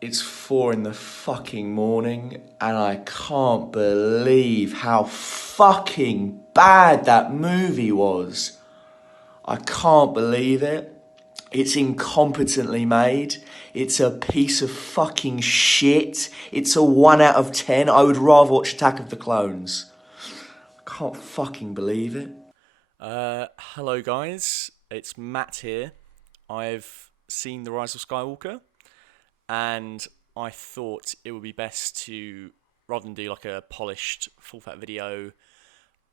It's 4 in the fucking morning, and I can't believe how fucking bad that movie was. I can't believe it. It's incompetently made. It's a piece of fucking shit. It's a 1 out of 10. I would rather watch Attack of the Clones. I can't fucking believe it. Hello guys, it's Matt here. I've seen The Rise of Skywalker, and I thought it would be best to, rather than do like a polished full fat video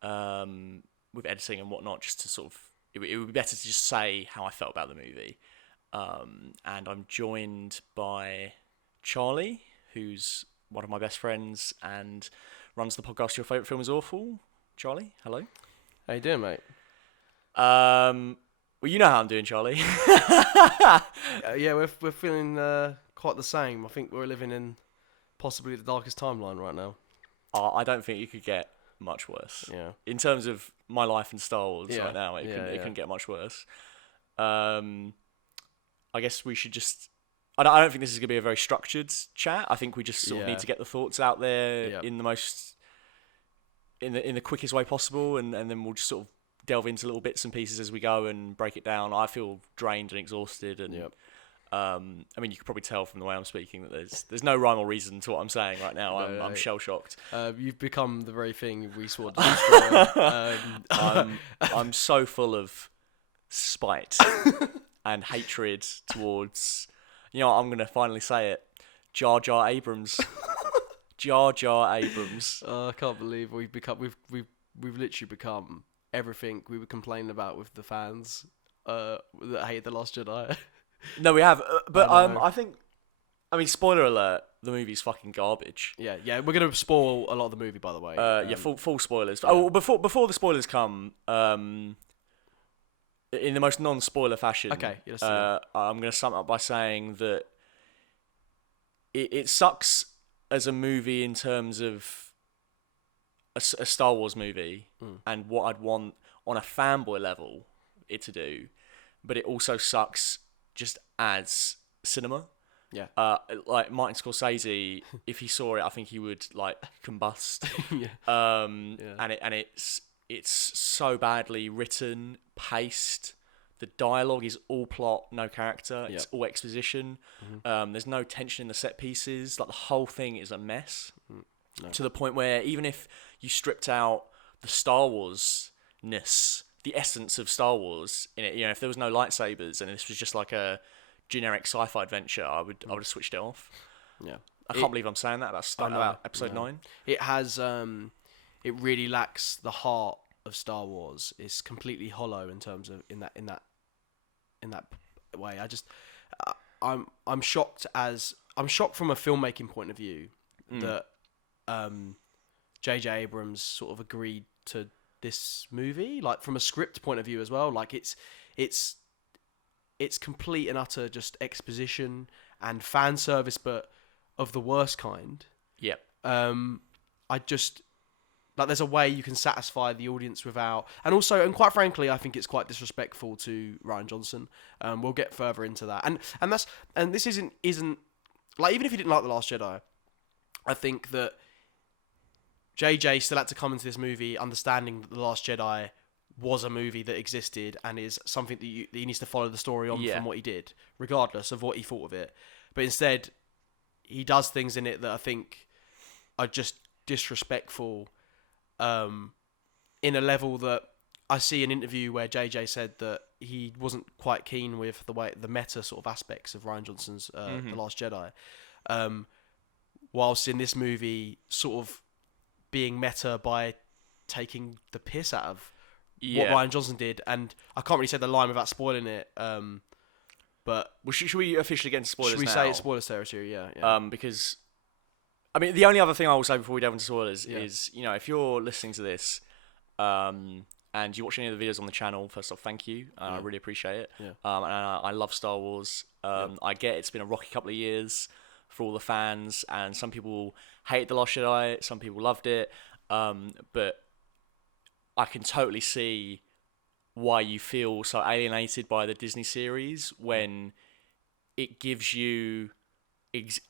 with editing and whatnot, just to sort of, it would be better to just say how I felt about the movie. And I'm joined by Charlie, who's one of my best friends and runs the podcast Your Favourite Film is Awful. Charlie, hello. How you doing, mate? Well, you know how I'm doing, Charlie. Yeah, we're feeling quite the same. I think we're living in possibly the darkest timeline right now. I don't think you could get much worse. Yeah. In terms of my life in Star Wars Yeah. right now, it Yeah, couldn't get much worse. I guess we should just. I don't think this is going to be a very structured chat. I think we just sort of Yeah. need to get the thoughts out there Yep. in the most, in the quickest way possible, and then we'll just sort of delve into little bits and pieces as we go and break it down. I feel drained and exhausted, and Yep. I mean, you can probably tell from the way I'm speaking that there's no rhyme or reason to what I'm saying right now. No, I'm shell shocked. You've become the very thing we swore to destroy. I'm so full of spite and hatred towards. You know, I'm gonna finally say it. Jar Jar Abrams. Jar Jar Abrams. I can't believe we've literally become everything we were complaining about with the fans that hated The Last Jedi. No, we have, but I know. I think. I mean, spoiler alert: the movie's fucking garbage. yeah, we're gonna spoil a lot of the movie, by the way. Yeah, full spoilers. Oh, before the spoilers come, in the most non-spoiler fashion. Okay, yeah, let's do that. I'm going to sum it up by saying that it sucks as a movie in terms of a Star Wars movie and what I'd want on a fanboy level it to do, but it also sucks just as cinema. Yeah. Like Martin Scorsese, if he saw it, I think he would like combust. Yeah. Yeah. And it's so badly written, paced. The dialogue is all plot, no character. It's Yep. all exposition. There's no tension in the set pieces. Like the whole thing is a mess. No. To the point where even if you stripped out the Star Wars-ness, the essence of Star Wars in it, you know, if there was no lightsabers and this was just like a generic sci-fi adventure, I would have switched it off. Yeah. I can't believe I'm saying that about episode 9. It has it really lacks the heart of Star Wars. It's completely hollow in terms of in that way. I'm shocked from a filmmaking point of view that J.J. Abrams sort of agreed to this movie, like from a script point of view as well. Like it's complete and utter just exposition and fan service, but of the worst kind. Yep. I just like there's a way you can satisfy the audience without, and quite frankly, I think it's quite disrespectful to Rian Johnson. We'll get further into that, and this isn't like, even if you didn't like The Last Jedi, I think that JJ still had to come into this movie understanding that The Last Jedi was a movie that existed and is something that he needs to follow the story on from what he did, regardless of what he thought of it. But instead, he does things in it that I think are just disrespectful, in a level that I see an interview where JJ said that he wasn't quite keen with the meta sort of aspects of Rian Johnson's The Last Jedi, whilst in this movie sort of being meta by taking the piss out of what Rian Johnson did. And I can't really say the line without spoiling it, but Well, should we officially get into spoilers should we now? say it's spoilers territory? Yeah. Because, I mean, the only other thing I will say before we delve into spoilers is, you know, if you're listening to this, and you watch any of the videos on the channel, first off, thank you. I really appreciate it. Yeah. And I love Star Wars. I get it's been a rocky couple of years for all the fans, and some people hate The Last Jedi, some people loved it. But I can totally see why you feel so alienated by the Disney series when it gives you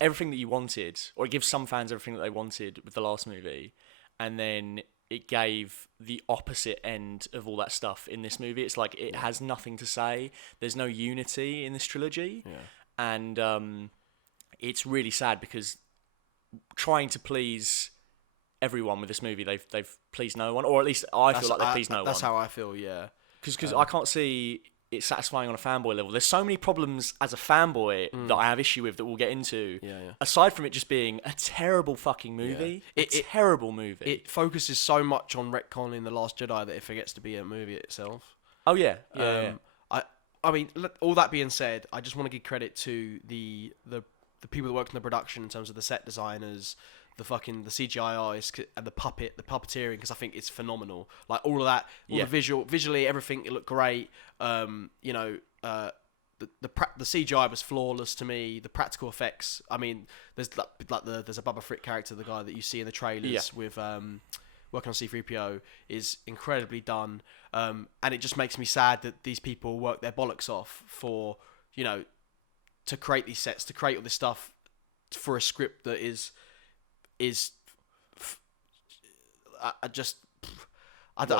everything that you wanted, or it gives some fans everything that they wanted with the last movie, and then it gave the opposite end of all that stuff in this movie. It's like it has nothing to say. There's no unity in this trilogy, and it's really sad because trying to please everyone with this movie, they've pleased no one, or at least I feel like they've pleased no one. That's how I feel, yeah. Because I can't see it satisfying on a fanboy level. There's so many problems as a fanboy that I have issue with that we'll get into. Yeah. Aside from it just being a terrible fucking movie, terrible movie. It focuses so much on retconning The Last Jedi that it forgets to be a movie itself. Oh yeah. I mean, all that being said, I just want to give credit to the people that worked in the production in terms of the set designers, the CGI artists, and the puppeteering, because I think it's phenomenal. Like all of that, the visually, everything, it looked great. The CGI was flawless to me. The practical effects, I mean, there's there's a Boba Fett character, the guy that you see in the trailers with working on C-3PO, is incredibly done. And it just makes me sad that these people work their bollocks off for, to create these sets, to create all this stuff for a script that I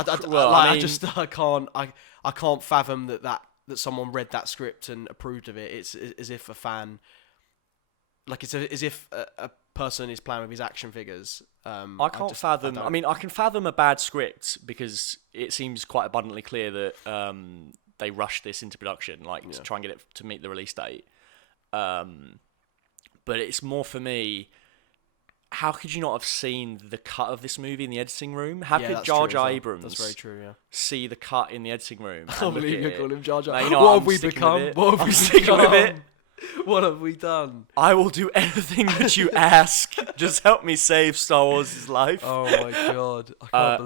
can't fathom that someone read that script and approved of it. It's as if a fan, like it's as if a person is playing with his action figures. I can't fathom. I mean, I can fathom a bad script because it seems quite abundantly clear that they rushed this into production, to try and get it to meet the release date. But it's more for me. How could you not have seen the cut of this movie in the editing room? How could Jar Jar Abrams that's very true, yeah. see the cut in the editing room? I can't believe you call him Jar Jar. What have we become? What have we become? What have we done? I will do anything that you ask. Just help me save Star Wars' life. Oh my god. I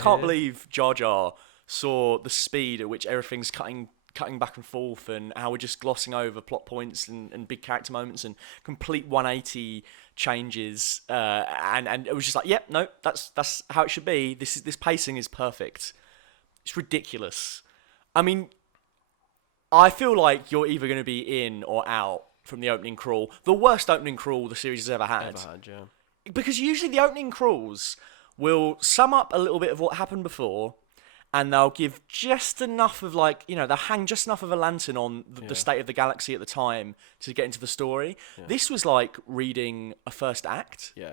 can't believe Jar Jar saw the speed at which everything's cutting back and forth, and how we're just glossing over plot points and big character moments and complete 180 changes, and it was just like, yep, no, that's how it should be. This pacing is perfect. It's ridiculous. I mean, I feel like you're either going to be in or out from the opening crawl. The worst opening crawl the series has ever had. Because usually the opening crawls will sum up a little bit of what happened before, and they'll give just enough of they'll hang just enough of a lantern on the state of the galaxy at the time to get into the story. Yeah. This was like reading a first act. Yeah.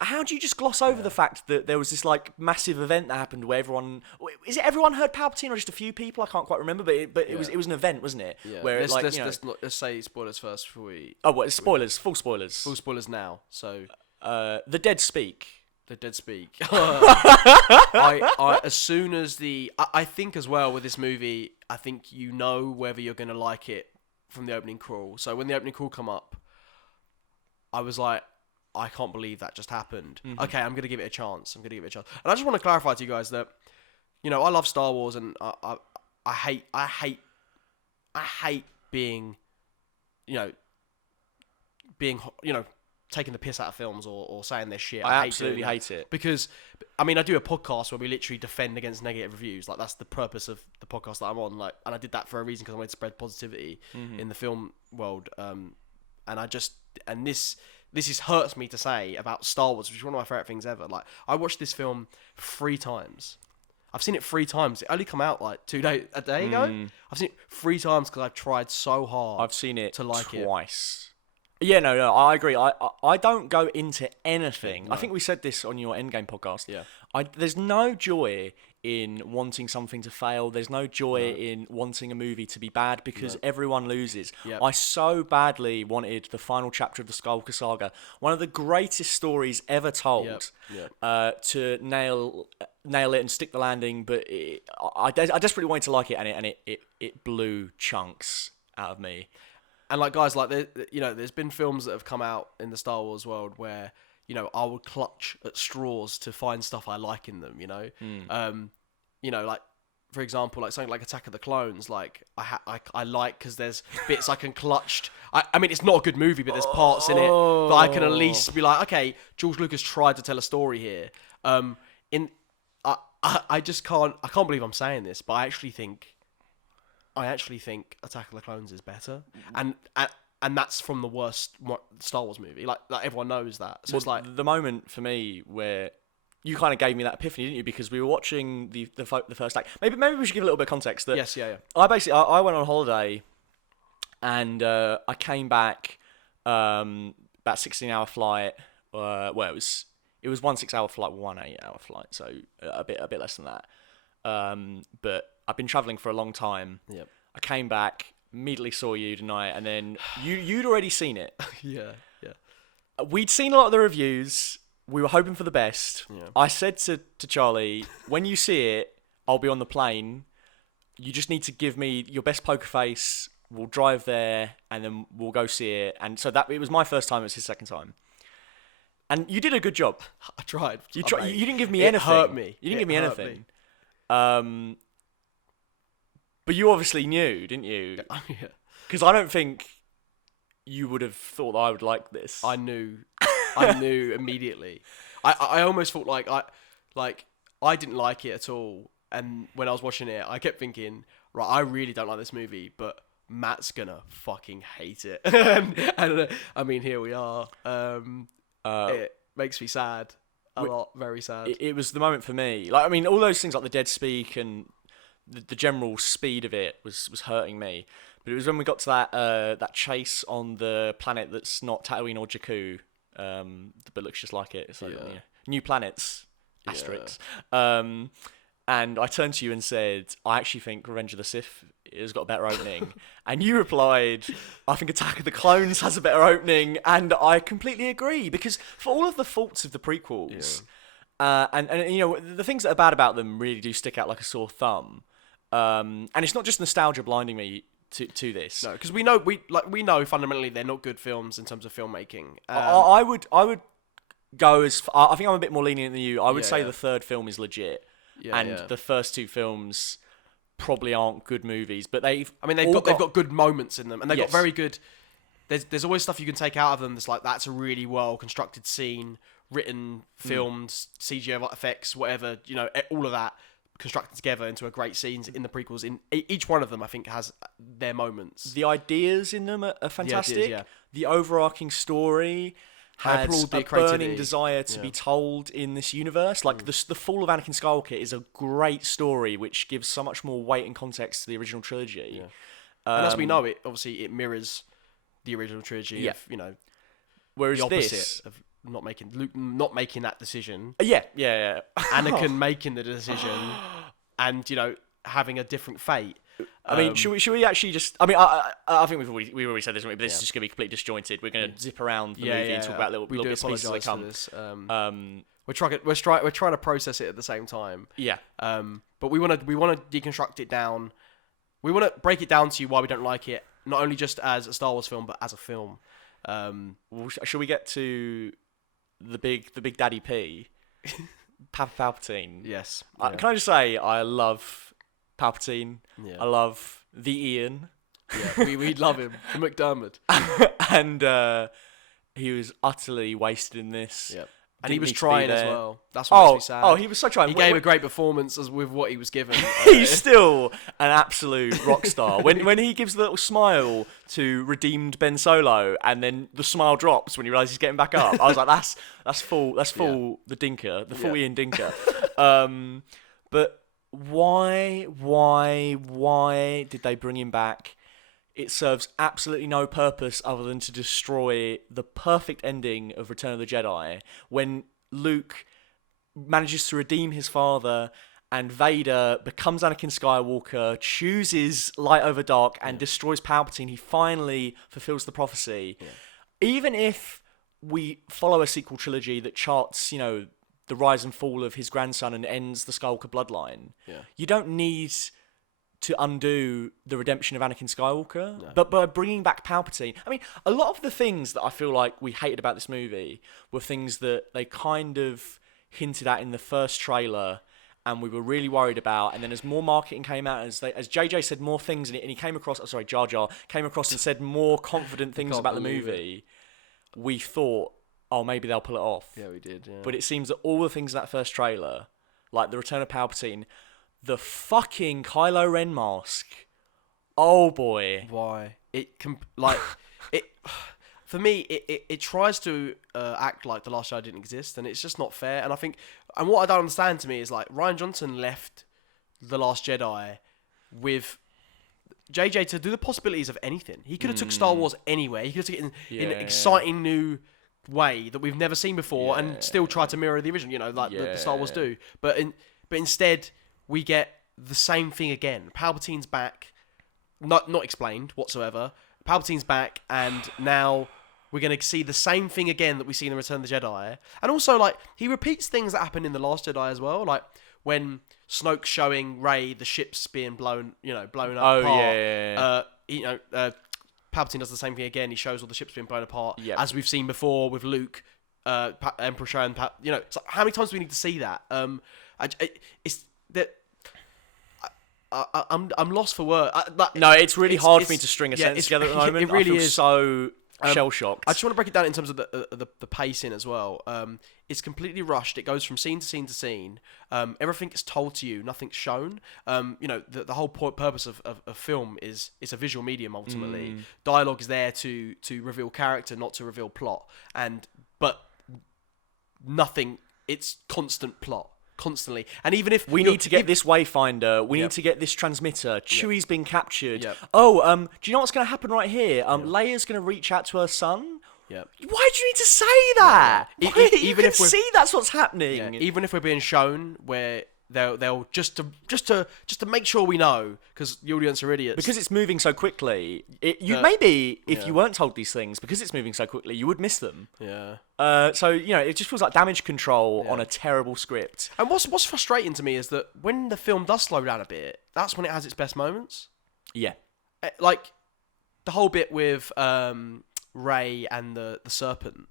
How do you just gloss over the fact that there was this massive event that happened where everyone heard Palpatine or just a few people? I can't quite remember, but it was an event, wasn't it? Yeah. Where let's say spoilers first before we. Oh, what? Spoilers? Full spoilers. Full spoilers now. So. The dead speak. The dead speak. I as soon as I think as well with this movie, I think whether you're going to like it from the opening crawl. So when the opening crawl come up, I was like, I can't believe that just happened. Mm-hmm. Okay, I'm going to give it a chance. And I just want to clarify to you guys that, I love Star Wars, and I hate being, taking the piss out of films or saying their shit. I absolutely hate it. Because, I mean, I do a podcast where we literally defend against negative reviews. Like, that's the purpose of the podcast that I'm on. Like, and I did that for a reason, because I wanted to spread positivity in the film world. This hurts me to say about Star Wars, which is one of my favourite things ever. Like, I watched this film 3 times. I've seen it 3 times. It only come out a day ago. I've seen it 3 times because I've tried so hard. I've seen it to like twice. Yeah, no, I agree. I don't go into anything. No. I think we said this on your Endgame podcast. Yeah. There's no joy in wanting something to fail. There's no joy in wanting a movie to be bad, because everyone loses. Yep. I so badly wanted the final chapter of the Skywalker saga, one of the greatest stories ever told, to nail it and stick the landing. But I desperately wanted to like it, and it blew chunks out of me. And guys, there's been films that have come out in the Star Wars world where, I would clutch at straws to find stuff I like in them. For example, something like Attack of the Clones. I like because there's bits I can clutch. I mean, it's not a good movie, but there's parts in it that I can at least be like, okay, George Lucas tried to tell a story here. I just can't. I can't believe I'm saying this, but I actually think Attack of the Clones is better, and and that's from the worst Star Wars movie. Like everyone knows that. So it's like the moment for me where you kind of gave me that epiphany, didn't you? Because we were watching the first act. Maybe we should give a little bit of context. That yes, yeah. I went on holiday, and I came back about 16-hour flight. Well, it was 1 6-hour flight, 1 8-hour flight, so a bit less than that. But I've been traveling for a long time. Yep. I came back, immediately saw you tonight, and then you'd already seen it. Yeah. We'd seen a lot of the reviews. We were hoping for the best. Yeah. I said to Charlie, when you see it, I'll be on the plane. You just need to give me your best poker face. We'll drive there, and then we'll go see it. And so it was my first time. It was his second time. And you did a good job. I tried. You didn't give me it anything. Hurt me. You didn't give me anything. But you obviously knew, didn't you? Yeah. Because I don't think you would have thought that I would like this. I knew immediately. I almost thought like I didn't like it at all. And when I was watching it, I kept thinking, right, I really don't like this movie, but Matt's gonna fucking hate it. and I mean, here we are. It makes me sad. A lot, very sad. It was the moment for me. Like, I mean, all those things like the dead speak and the general speed of it was hurting me. But it was when we got to that chase on the planet that's not Tatooine or Jakku, but looks just like it. So new planets, asterisks. And I turned to you and said, I actually think Revenge of the Sith has got a better opening. And you replied, I think Attack of the Clones has a better opening. And I completely agree, because for all of the faults of the prequels, and you know, the things that are bad about them really do stick out like a sore thumb. And it's not just nostalgia blinding me to this. No, because we know fundamentally they're not good films in terms of filmmaking. I would go as far, I think I'm a bit more lenient than you. I would say the third film is legit. The first two films probably aren't good movies, but they've got good moments in them, and they've got very good. There's always stuff you can take out of them. That's like, that's a really well constructed scene, written, filmed, CGI effects, whatever, you know, all of that constructed together into a great scenes in the prequels. In each one of them, I think, has their moments. The ideas in them are fantastic. The overarching story has a burning desire to be told in this universe. Like, the fall of Anakin Skywalker is a great story, which gives so much more weight and context to the original trilogy. And as we know, it mirrors the original trilogy. Of, you know, whereas the opposite this of Luke not making that decision. Anakin making the decision, and, you know, having a different fate. I mean, should we actually just? I mean, I think we've already said this, but this is just going to be completely disjointed. We're going to zip around the movie and talk about little bits and pieces that come. We're trying to process it at the same time. Yeah. But we want to deconstruct it down. We want to break it down to you why we don't like it, not only just as a Star Wars film, but as a film. Well, shall we get to the big daddy P, Palpatine? Yes. Can I just say, I love Palpatine. Yeah. I love the Ian. Yeah, we love him. The McDermott. And he was utterly wasted in this. Yep. And he was trying as well. That's what makes me sad. Oh, he was so trying. He gave a great performance with what he was given. He's still an absolute rock star. When he gives the little smile to redeemed Ben Solo, and then the smile drops when he realizes he's getting back up, I was like, that's full the Dinker, the full Ian Dinker. But why did they bring him back? It serves absolutely no purpose other than to destroy the perfect ending of Return of the Jedi, when Luke manages to redeem his father and Vader becomes Anakin Skywalker, chooses light over dark, and destroys Palpatine. He finally fulfills the prophecy. Yeah. Even if we follow a sequel trilogy that charts, you know, the rise and fall of his grandson and ends the Skywalker bloodline, you don't need to undo the redemption of Anakin Skywalker. No. But by bringing back Palpatine, I mean, a lot of the things that I feel like we hated about this movie were things that they kind of hinted at in the first trailer, and we were really worried about. And then as more marketing came out, as JJ said more things, and he came across, Jar Jar came across and said more confident things about the movie, we thought, oh, maybe they'll pull it off. Yeah, we did. Yeah. But it seems that all the things in that first trailer, like the return of Palpatine, the fucking Kylo Ren mask. Oh boy. Why? for me, it tries to act like The Last Jedi didn't exist, and it's just not fair. And I think, and what I don't understand to me is like Rian Johnson left The Last Jedi with JJ to do the possibilities of anything. He could have took Star Wars anywhere. He could have taken it in an exciting new way that we've never seen before, and still try to mirror the original. You know, like the Star Wars do. But instead, we get the same thing again. Palpatine's back, not explained whatsoever. Palpatine's back, and now we're going to see the same thing again that we see in Return of the Jedi. And also, like, he repeats things that happened in The Last Jedi as well, like when Snoke's showing Rey the ships being blown up apart. Palpatine does the same thing again. He shows all the ships being blown apart, as we've seen before with Luke, Emperor showing. It's like, how many times do we need to see that? It's that. I'm lost for words. No, it's really hard for me to string a sentence together at the moment. It really is so shell shocked. I just want to break it down in terms of the pacing as well. It's completely rushed. It goes from scene to scene to scene. Everything is told to you, nothing's shown. The whole purpose of film is it's a visual medium ultimately. Dialogue is there to reveal character, not to reveal plot. But nothing. It's constant plot. Constantly, and even if we need to get this wayfinder, we need to get this transmitter. Chewie's been captured. Yep. Oh, do you know what's going to happen right here? Leia's going to reach out to her son. Yep. Why do you need to say that? Even if see that's what's happening. Even if we're being shown where they'll just to make sure we know, because the audience are idiots. Because it's moving so quickly. If you weren't told these things, because it's moving so quickly, you would miss them. Yeah. So it just feels like damage control on a terrible script. And what's frustrating to me is that when the film does slow down a bit, that's when it has its best moments. Yeah. Like the whole bit with Rey and the serpent.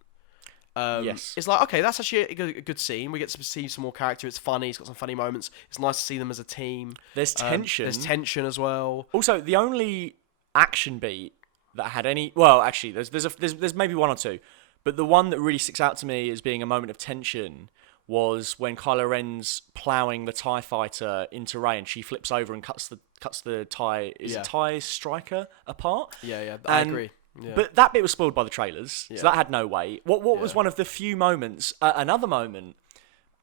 Yes. It's like, okay, that's actually a good scene. We get to see some more character. It's funny. It's got some funny moments. It's nice to see them as a team. There's tension. There's tension as well. Also, the only action beat that had any... Well, actually, there's maybe one or two. But the one that really sticks out to me as being a moment of tension was when Kylo Ren's ploughing the TIE fighter into Rey, and she flips over and cuts the TIE... Is it TIE Striker apart? Yeah, I agree. Yeah. But that bit was spoiled by the trailers, so that had no weight. What was one of the few moments, another moment,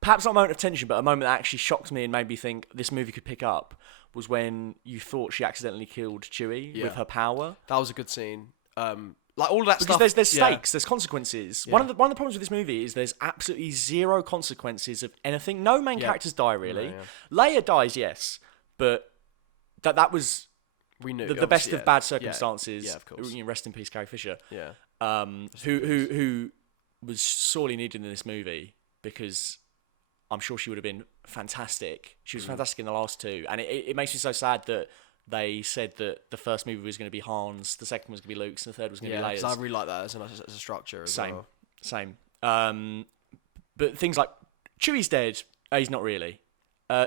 perhaps not a moment of tension, but a moment that actually shocked me and made me think this movie could pick up, was when you thought she accidentally killed Chewie with her power. That was a good scene. Like all of that because stuff. There's stakes, there's consequences. Yeah. One of the problems with this movie is there's absolutely zero consequences of anything. No main characters die really. No, Leia dies, yes, but that was... We knew the best of bad circumstances. Yeah, of course. Rest in peace, Carrie Fisher. Yeah. Who was sorely needed in this movie, because I'm sure she would have been fantastic. She was fantastic in the last two, and it makes me so sad that they said that the first movie was going to be Han's, the second was going to be Luke's, and the third was going to be Leia's. I really like that as a structure as well. Same. But things like Chewie's dead. He's not really.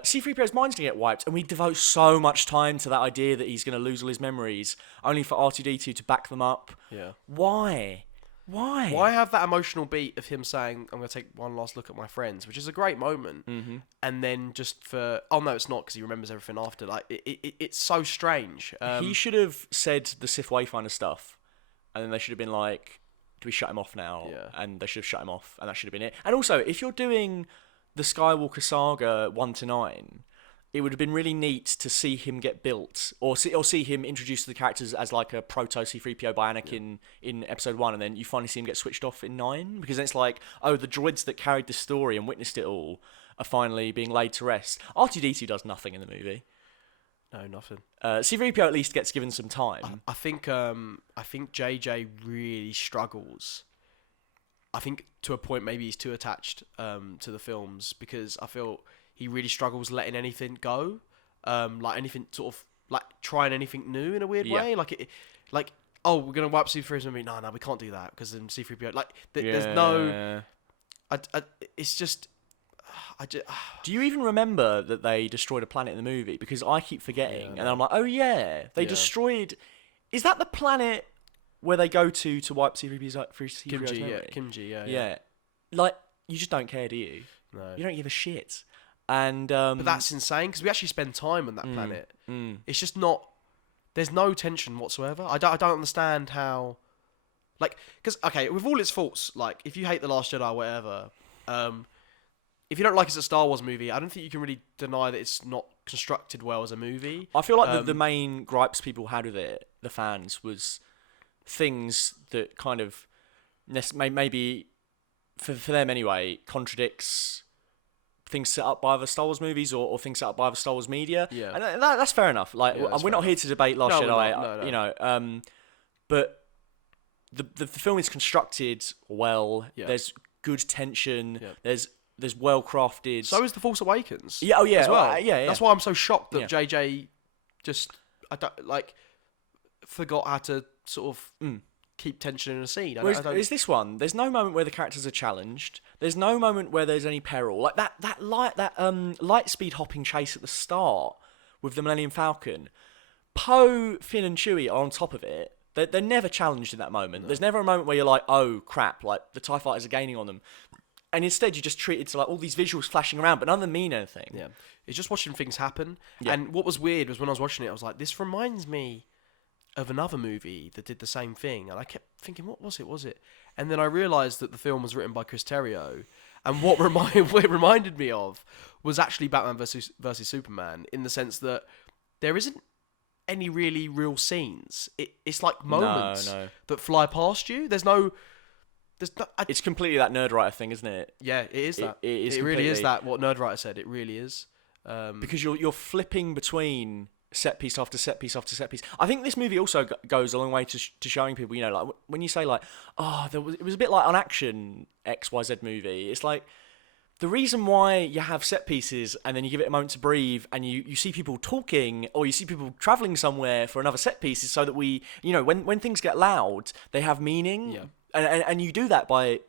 C-3PO's mind's going to get wiped, and we devote so much time to that idea that he's going to lose all his memories, only for R2-D2 to back them up. Yeah. Why? Why have that emotional beat of him saying, I'm going to take one last look at my friends, which is a great moment, and then just for... Oh, no, it's not, because he remembers everything after. Like, it's so strange. He should have said the Sith Wayfinder stuff, and then they should have been like, do we shut him off now? Yeah. And they should have shut him off, and that should have been it. And also, if you're doing... the Skywalker saga 1 to 9, it would have been really neat to see him get built, or see him introduced to the characters as like a proto C-3PO by Anakin in Episode 1, and then you finally see him get switched off in 9, because then it's like, oh, the droids that carried the story and witnessed it all are finally being laid to rest. R2-D2 does nothing in the movie. No, nothing. C-3PO at least gets given some time. I think JJ really struggles. I think to a point maybe he's too attached to the films, because I feel he really struggles letting anything go, like anything sort of like trying anything new in a weird way. Like oh, we're gonna wipe C-3PO's memory. No, we can't do that because then C-3PO. Like there's no. It's just. Do you even remember that they destroyed a planet in the movie? Because I keep forgetting, and I'm like, oh yeah, they destroyed. Is that the planet? Where they go to wipe C-3PO's memory? Kimchi, yeah. Like, you just don't care, do you? No. You don't give a shit. And but that's insane, because we actually spend time on that planet. It's just not... There's no tension whatsoever. I don't understand how Like, because okay, with all its faults, like if you hate The Last Jedi or whatever, if you don't like it's a Star Wars movie, I don't think you can really deny that it's not constructed well as a movie. I feel like the main gripes people had with it, the fans, was things that kind of maybe for them anyway contradicts things set up by other Star Wars movies or things set up by other Star Wars media. Yeah. And that's fair enough. Like, Yeah, that's we're not fair here to debate Last No, we're Jedi, not. No. you know. But the film is constructed well. Yeah. There's good tension. Yeah. There's well crafted. So is The Force Awakens. Yeah. Oh yeah. As well. Yeah. That's why I'm so shocked that Yeah. JJ just forgot how to sort of keep tension in a scene. Whereas is this one? There's no moment where the characters are challenged. There's no moment where there's any peril. Like that light speed hopping chase at the start with the Millennium Falcon. Poe, Finn, and Chewie are on top of it. They're never challenged in that moment. No. There's never a moment where you're like, oh crap, like the TIE fighters are gaining on them. And instead, you're just treated to like all these visuals flashing around, but none of them mean anything. Yeah, it's just watching things happen. Yeah. And what was weird was when I was watching it, I was like, this reminds me of another movie that did the same thing. And I kept thinking, what was it? And then I realised that the film was written by Chris Terrio. And what it reminded me of was actually Batman versus Superman, in the sense that there isn't any really real scenes. It's like moments that fly past you. There's no. It's completely that Nerdwriter thing, isn't it? Yeah, it is that. It really is that. What Nerdwriter said, it really is. Because you're flipping between set piece after set piece after set piece. I think this movie also goes a long way to showing people, you know, like when you say like, oh, it was a bit like an action XYZ movie. It's like, the reason why you have set pieces and then you give it a moment to breathe and you see people talking or you see people travelling somewhere for another set piece is so that we, you know, when things get loud, they have meaning. Yeah. And you do that by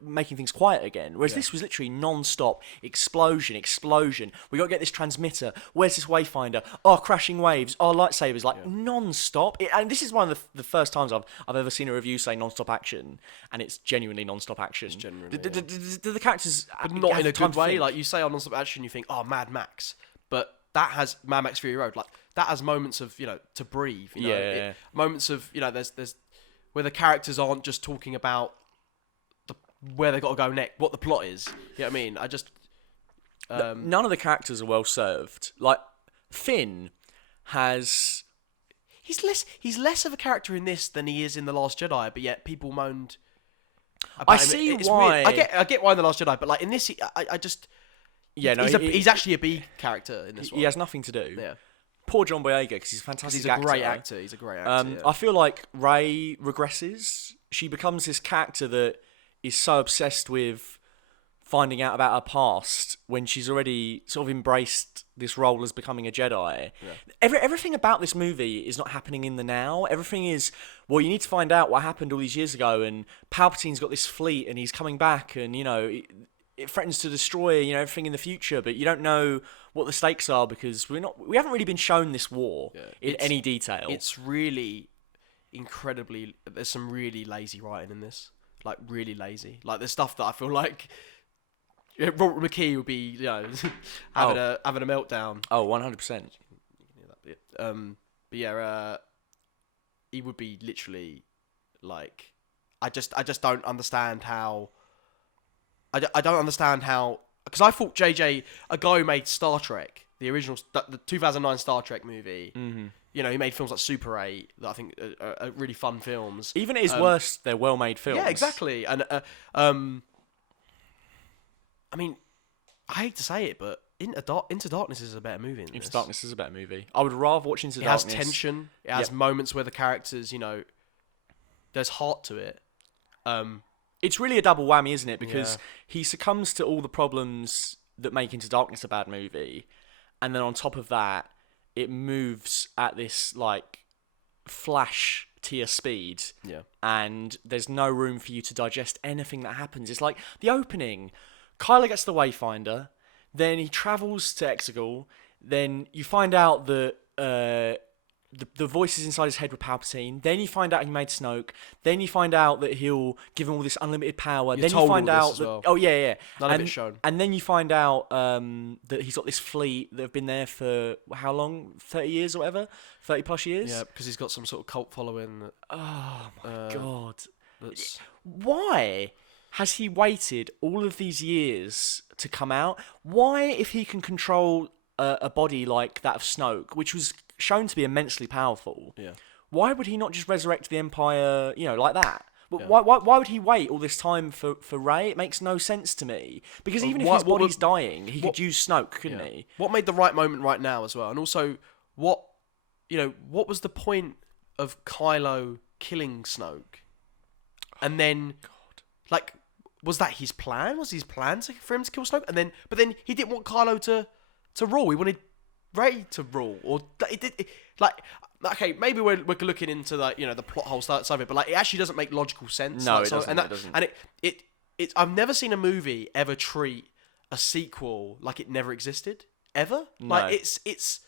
making things quiet again. Whereas this was literally non-stop explosion. We got to get this transmitter. Where's this wayfinder? Oh, crashing waves. Oh, lightsabers. Like non-stop. And this is one of the first times I've ever seen a review say non-stop action, and it's genuinely non-stop action. It's genuinely. Do the characters, but not in a good way? Like you say on non-stop action, you think, oh, Mad Max, but that has Mad Max Fury Road. Like that has moments of, you know, to breathe. You know, moments of, you know, there's where the characters aren't just talking about where they got to go next, what the plot is. You know what I mean? None of the characters are well served. Like Finn has, he's less of a character in this than he is in The Last Jedi, but yet people moaned about I him. see It's why. Weird. I get why in The Last Jedi, but like in this, I just he's actually a B character in this one. He has nothing to do. Yeah. Poor John Boyega, because he's a fantastic actor. He's a great actor. I feel like Rey regresses. She becomes this character that is so obsessed with finding out about her past when she's already sort of embraced this role as becoming a Jedi. Yeah. Everything about this movie is not happening in the now. Everything is, well, you need to find out what happened all these years ago, and Palpatine's got this fleet and he's coming back, and, you know, it threatens to destroy, you know, everything in the future, but you don't know what the stakes are because we haven't really been shown this war in any detail. It's really incredibly. There's some really lazy writing in this, like really lazy. Like there's stuff that I feel like Robert McKee would be, you know, having a meltdown. Oh, 100%. But yeah, he would be literally like, I just don't understand how. I don't understand how, because I thought JJ, a guy who made Star Trek, the original, the 2009 Star Trek movie, you know, he made films like Super 8 that I think are really fun films. Even at his worst, they're well-made films. Yeah, exactly. And I mean, I hate to say it, but Into Darkness is a better movie than this. Into Darkness is a better movie. I would rather watch Into Darkness. It has tension. It has moments where the characters, you know, there's heart to it. It's really a double whammy, isn't it? Because he succumbs to all the problems that make Into Darkness a bad movie, and then on top of that, it moves at this like flash tier speed. Yeah. And there's no room for you to digest anything that happens. It's like the opening. Kylo gets the Wayfinder, then he travels to Exegol, then you find out that the voices inside his head were Palpatine. Then you find out he made Snoke. Then you find out that he'll give him all this unlimited power. You're then told you find all this out as that well. oh yeah. None of it's shown. And then you find out that he's got this fleet that have been there for how long? 30 years or whatever? 30 plus years? Yeah, because he's got some sort of cult following. Oh my god. That's Why has he waited all of these years to come out? Why, if he can control a body like that of Snoke, which was shown to be immensely powerful, yeah. why would he not just resurrect the Empire, like that? Yeah. Why would he wait all this time for Rey? It makes no sense to me. Because even if his body's dying, he could use Snoke, couldn't he? What made the right moment right now as well? And also, what was the point of Kylo killing Snoke? And then, was that his plan? Was his plan for him to kill Snoke? But then he didn't want Kylo to rule. He wanted Rey to rule, okay, maybe we're looking into the plot hole side of it, but it actually doesn't make logical sense. No, it doesn't. It doesn't. And it I've never seen a movie ever treat a sequel like it never existed ever. No. It's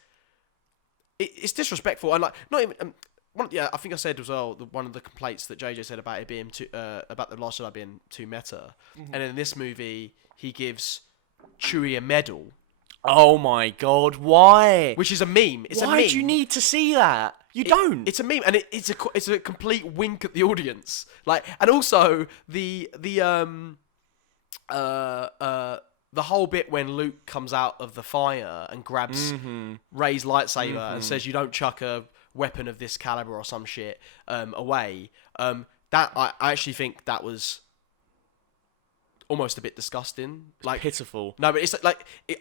disrespectful and not even. I think I said as well one of the complaints that JJ said about it being too about the Last Jedi being too meta, and in this movie he gives Chewie a medal. Oh my god, why? Which is a meme. Why do you need to see that? You don't. It's a meme, and it's a complete wink at the audience. And also the whole bit when Luke comes out of the fire and grabs Rey's lightsaber and says, "You don't chuck a weapon of this caliber or some shit away." That I actually think that was almost a bit disgusting, pitiful. No, but it's I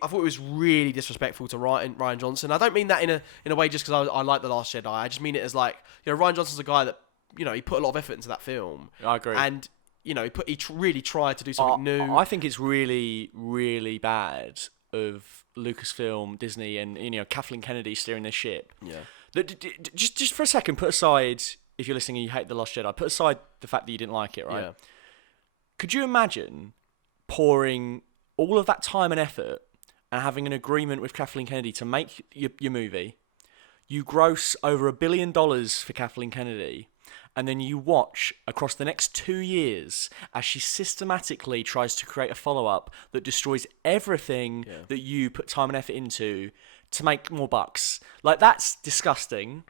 thought it was really disrespectful to Rian Johnson. I don't mean that in a way just because I like The Last Jedi. I just mean it as Rian Johnson's a guy that he put a lot of effort into that film. I agree. And he really tried to do something new. I think it's really, really bad of Lucasfilm, Disney, and Kathleen Kennedy steering this ship. Yeah. Just for a second, put aside, if you're listening and you hate The Last Jedi, put aside the fact that you didn't like it, right? Yeah. Could you imagine pouring all of that time and effort and having an agreement with Kathleen Kennedy to make your movie? You gross over $1 billion for Kathleen Kennedy, and then you watch across the next 2 years as she systematically tries to create a follow-up that destroys everything that you put time and effort into to make more bucks. That's disgusting.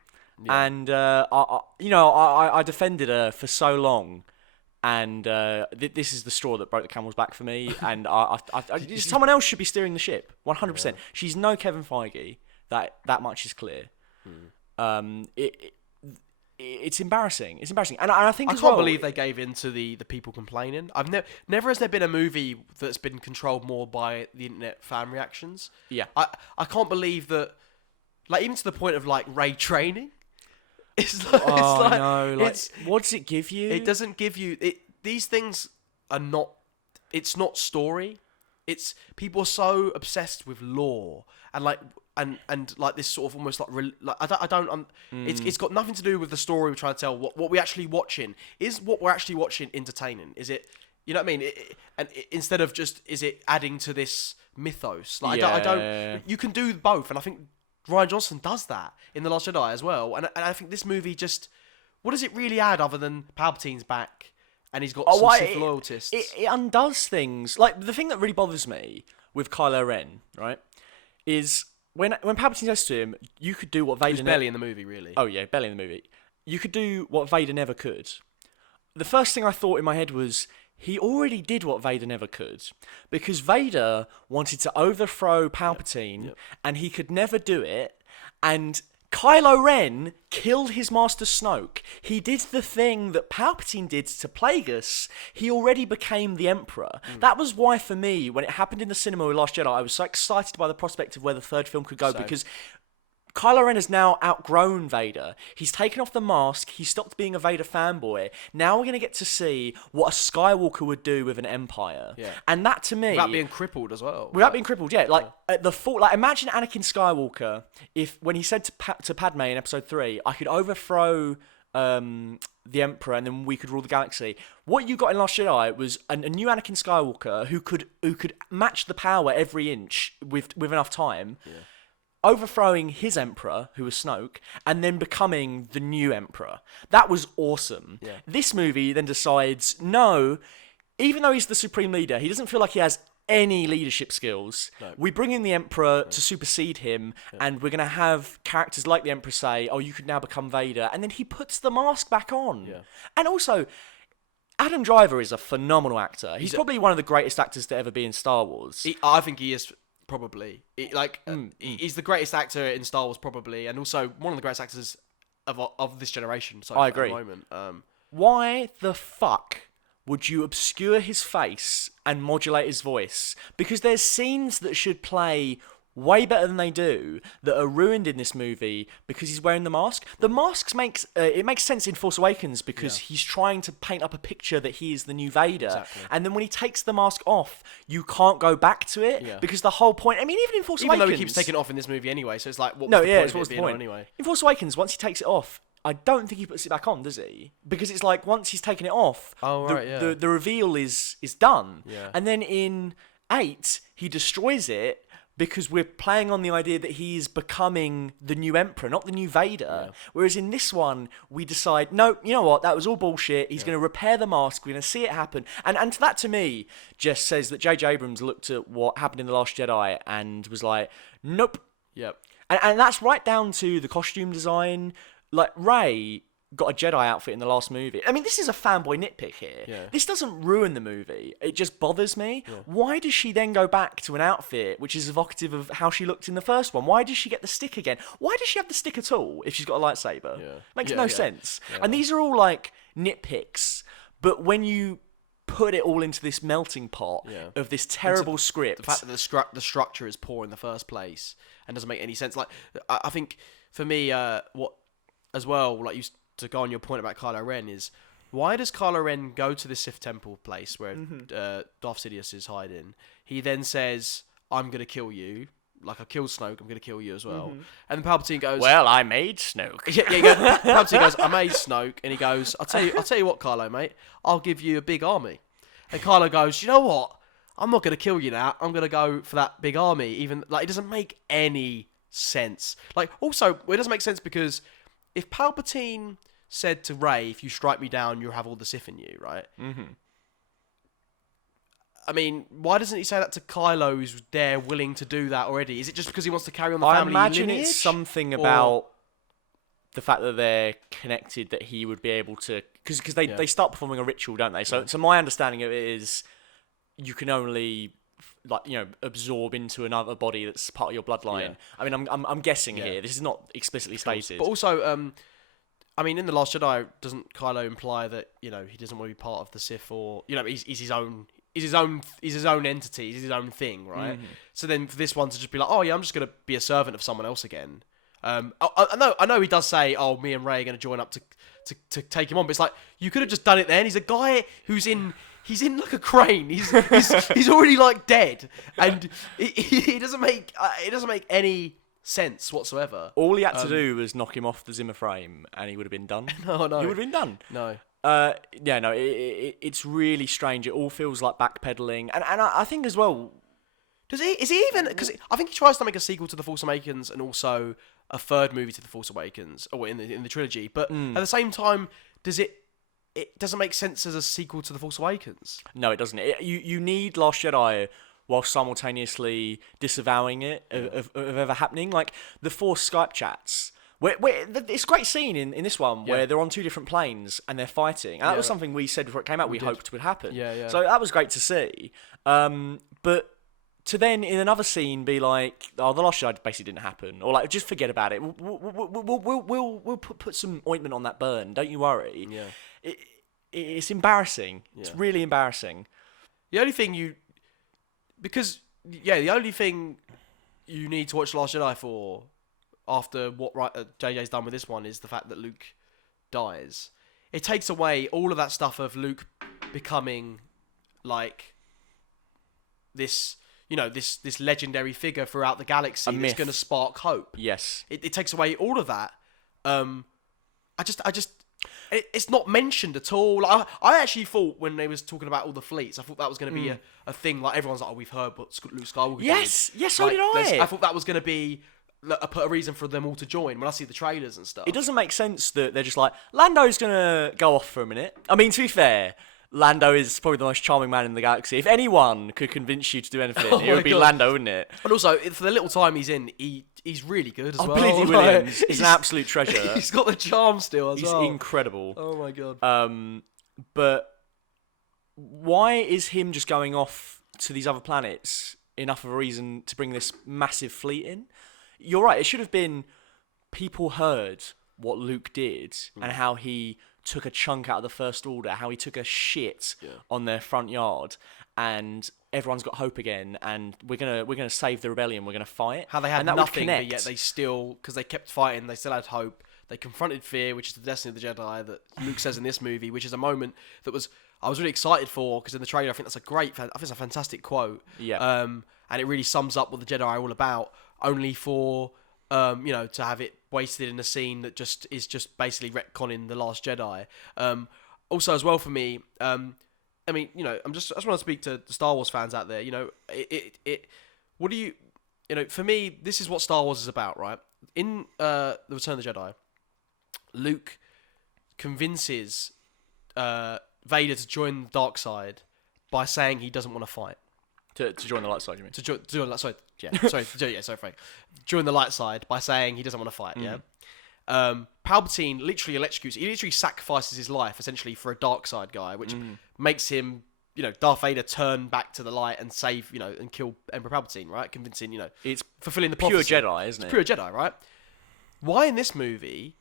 Yeah. And I defended her for so long. And this is the straw that broke the camel's back for me. And someone else should be steering the ship, 100%. Yeah. She's no Kevin Feige. That much is clear. It's embarrassing. It's embarrassing, and I think I can't believe they gave in to the people complaining. I've never has there been a movie that's been controlled more by the internet fan reactions. Yeah, I can't believe that. Even to the point of Ray training. It's what does it give you? It doesn't give you these things are not. It's not story. It's people are so obsessed with lore and this sort of almost I don't. It's got nothing to do with the story we're trying to tell. What we're actually watching is what we're actually watching entertaining. Is it? You know what I mean? Instead of just is it adding to this mythos? I don't. You can do both, and I think Rian Johnson does that in The Last Jedi as well. And I think this movie just, what does it really add other than Palpatine's back and he's got some Sith loyalists? It undoes things. The thing that really bothers me with Kylo Ren, right, is when Palpatine says to him, you could do what Vader... He was barely in the movie, really. Oh, yeah, barely in the movie. You could do what Vader never could. The first thing I thought in my head was, he already did what Vader never could. Because Vader wanted to overthrow Palpatine, and he could never do it. And Kylo Ren killed his master Snoke. He did the thing that Palpatine did to Plagueis. He already became the Emperor. That was why, for me, when it happened in the cinema with Last Jedi, I was so excited by the prospect of where the third film could go. Same. Because Kylo Ren has now outgrown Vader. He's taken off the mask. He stopped being a Vader fanboy. Now we're going to get to see what a Skywalker would do with an empire. Yeah. And that, to me... Without being crippled as well. Without being crippled, yeah. Imagine Anakin Skywalker, if when he said to Padme in Episode 3, I could overthrow the Emperor and then we could rule the galaxy. What you got in Last Jedi was a new Anakin Skywalker who could match the power every inch with enough time. Yeah. overthrowing his emperor, who was Snoke, and then becoming the new emperor. That was awesome. Yeah. This movie then decides, no, even though he's the supreme leader, he doesn't feel like he has any leadership skills. No. We bring in the emperor to supersede him, and we're going to have characters like the emperor say, oh, you could now become Vader, and then he puts the mask back on. Yeah. And also, Adam Driver is a phenomenal actor. He's probably one of the greatest actors to ever be in Star Wars. I think he is probably. He's the greatest actor in Star Wars, probably, and also one of the greatest actors of this generation. So I agree. At the moment. Why the fuck would you obscure his face and modulate his voice? Because there's scenes that should play way better than they do that are ruined in this movie because he's wearing the mask. The mask makes sense in Force Awakens because he's trying to paint up a picture that he is the new Vader. Exactly. And then when he takes the mask off, you can't go back to it because the whole point. I mean, even in Force Awakens, even though he keeps taking it off in this movie anyway, so it's like, what's the the point? point? Anyway, In Force Awakens, once he takes it off, I don't think he puts it back on, does he? Because it's like once he's taken it off, the reveal is done. Yeah. And then in 8, he destroys it because we're playing on the idea that he's becoming the new Emperor, not the new Vader. Yeah. Whereas in this one, we decide, no, you know what, that was all bullshit. He's going to repair the mask. We're going to see it happen. And that, to me, just says that J.J. Abrams looked at what happened in The Last Jedi and was like, nope. Yep. And that's right down to the costume design. Like, Rey got a Jedi outfit in the last movie. I mean, this is a fanboy nitpick here. Yeah. This doesn't ruin the movie. It just bothers me. Yeah. Why does she then go back to an outfit which is evocative of how she looked in the first one? Why does she get the stick again? Why does she have the stick at all if she's got a lightsaber? Yeah. Makes no sense. Yeah. And these are all, like, nitpicks. But when you put it all into this melting pot of this terrible script... The fact that the structure is poor in the first place and doesn't make any sense. Like, I think, for me, as well, like to go on your point about Kylo Ren, is why does Kylo Ren go to the Sith Temple place where Darth Sidious is hiding? He then says, I'm going to kill you. Like, I killed Snoke, I'm going to kill you as well. And then Palpatine goes... Well, I made Snoke. Palpatine goes, I made Snoke. And he goes, I'll tell you what, Kylo, mate. I'll give you a big army. And Kylo goes, you know what? I'm not going to kill you now. I'm going to go for that big army. Even, like, it doesn't make any sense. Like, also, it doesn't make sense because... If Palpatine said to Rey, if you strike me down, you'll have all the Sith in you, right? I mean, why doesn't he say that to Kylo, who's there willing to do that already? Is it just because he wants to carry on the family lineage? I imagine it's something about the fact that they're connected, that he would be able to... Because they start performing a ritual, don't they? So my understanding of it is you can only... absorb into another body that's part of your bloodline. Yeah. I mean, I'm guessing here. This is not explicitly stated. But also, I mean, in The Last Jedi, doesn't Kylo imply that he doesn't want to be part of the Sith, or he's his own entity, he's his own thing, right? So then for this one to just be like, oh yeah, I'm just gonna be a servant of someone else again. I know he does say, oh, me and Rey are gonna join up to take him on, but it's like you could have just done it then. He's a guy who's in. He's in like a crane. He's already like dead, and it doesn't make any sense whatsoever. All he had to do was knock him off the Zimmer frame, and he would have been done. No, he would have been done. No. It's really strange. It all feels like backpedaling, and I think as well. Is he even? Because I think he tries to make a sequel to The Force Awakens and also a third movie to The Force Awakens, or in the trilogy. But at the same time, it doesn't make sense as a sequel to The Force Awakens. No, it doesn't. You need Last Jedi while simultaneously disavowing it of ever happening. Like the Force Skype chats. Where it's a great scene in this one where they're on two different planes and they're fighting. And that was something we said before it came out we hoped would happen. Yeah. So that was great to see. But to then in another scene be like, oh, The Last Jedi basically didn't happen, or like just forget about it. We'll put some ointment on that burn. Don't you worry. Yeah. It's embarrassing. Yeah. It's really embarrassing. The only thing you need to watch The Last Jedi for after what JJ's done with this one is the fact that Luke dies. It takes away all of that stuff of Luke becoming like this, this legendary figure throughout the galaxy that's going to spark hope. Yes. It takes away all of that. It's not mentioned at all. Like, I actually thought when they was talking about all the fleets, I thought that was going to be a thing. Like everyone's like, oh, we've heard what Luke Skywalker did. Yes, so did I. I thought that was going to be a reason for them all to join when I see the trailers and stuff. It doesn't make sense that they're just like, Lando's gonna go off for a minute. I mean, to be fair, Lando is probably the most charming man in the galaxy. If anyone could convince you to do anything, it would be Lando, wouldn't it? And also, for the little time he's in, he's really good as well. Billy Williams is an absolute treasure. He's got the charm still as well. He's incredible. Oh my god. But why is him just going off to these other planets enough of a reason to bring this massive fleet in? You're right, it should have been people heard what Luke did and how he took a chunk out of the First Order, how he took a shit on their front yard, and everyone's got hope again, and we're gonna save the rebellion, we're gonna fight. How they had nothing, but yet they still, because they kept fighting, they still had hope. They confronted fear, which is the destiny of the Jedi that Luke says in this movie, which is a moment that I was really excited for, because in the trailer I think it's a fantastic quote. Yeah. And it really sums up what the Jedi are all about, only for to have it wasted in a scene that is just basically retconning The Last Jedi. Also, as well for me, I just want to speak to the Star Wars fans out there. For me, this is what Star Wars is about, right? In The Return of the Jedi, Luke convinces Vader to join the dark side by saying he doesn't want to fight. To join the light side, you mean? To join the sorry, Frank. Join the light side by saying he doesn't want to fight. Yeah. Palpatine literally electrocutes. He literally sacrifices his life essentially for a dark side guy, which makes him, Darth Vader turn back to the light and save, and kill Emperor Palpatine, right? Convincing, it's fulfilling the prophecy. Pure Jedi, isn't it? It's pure Jedi, right? Why in this movie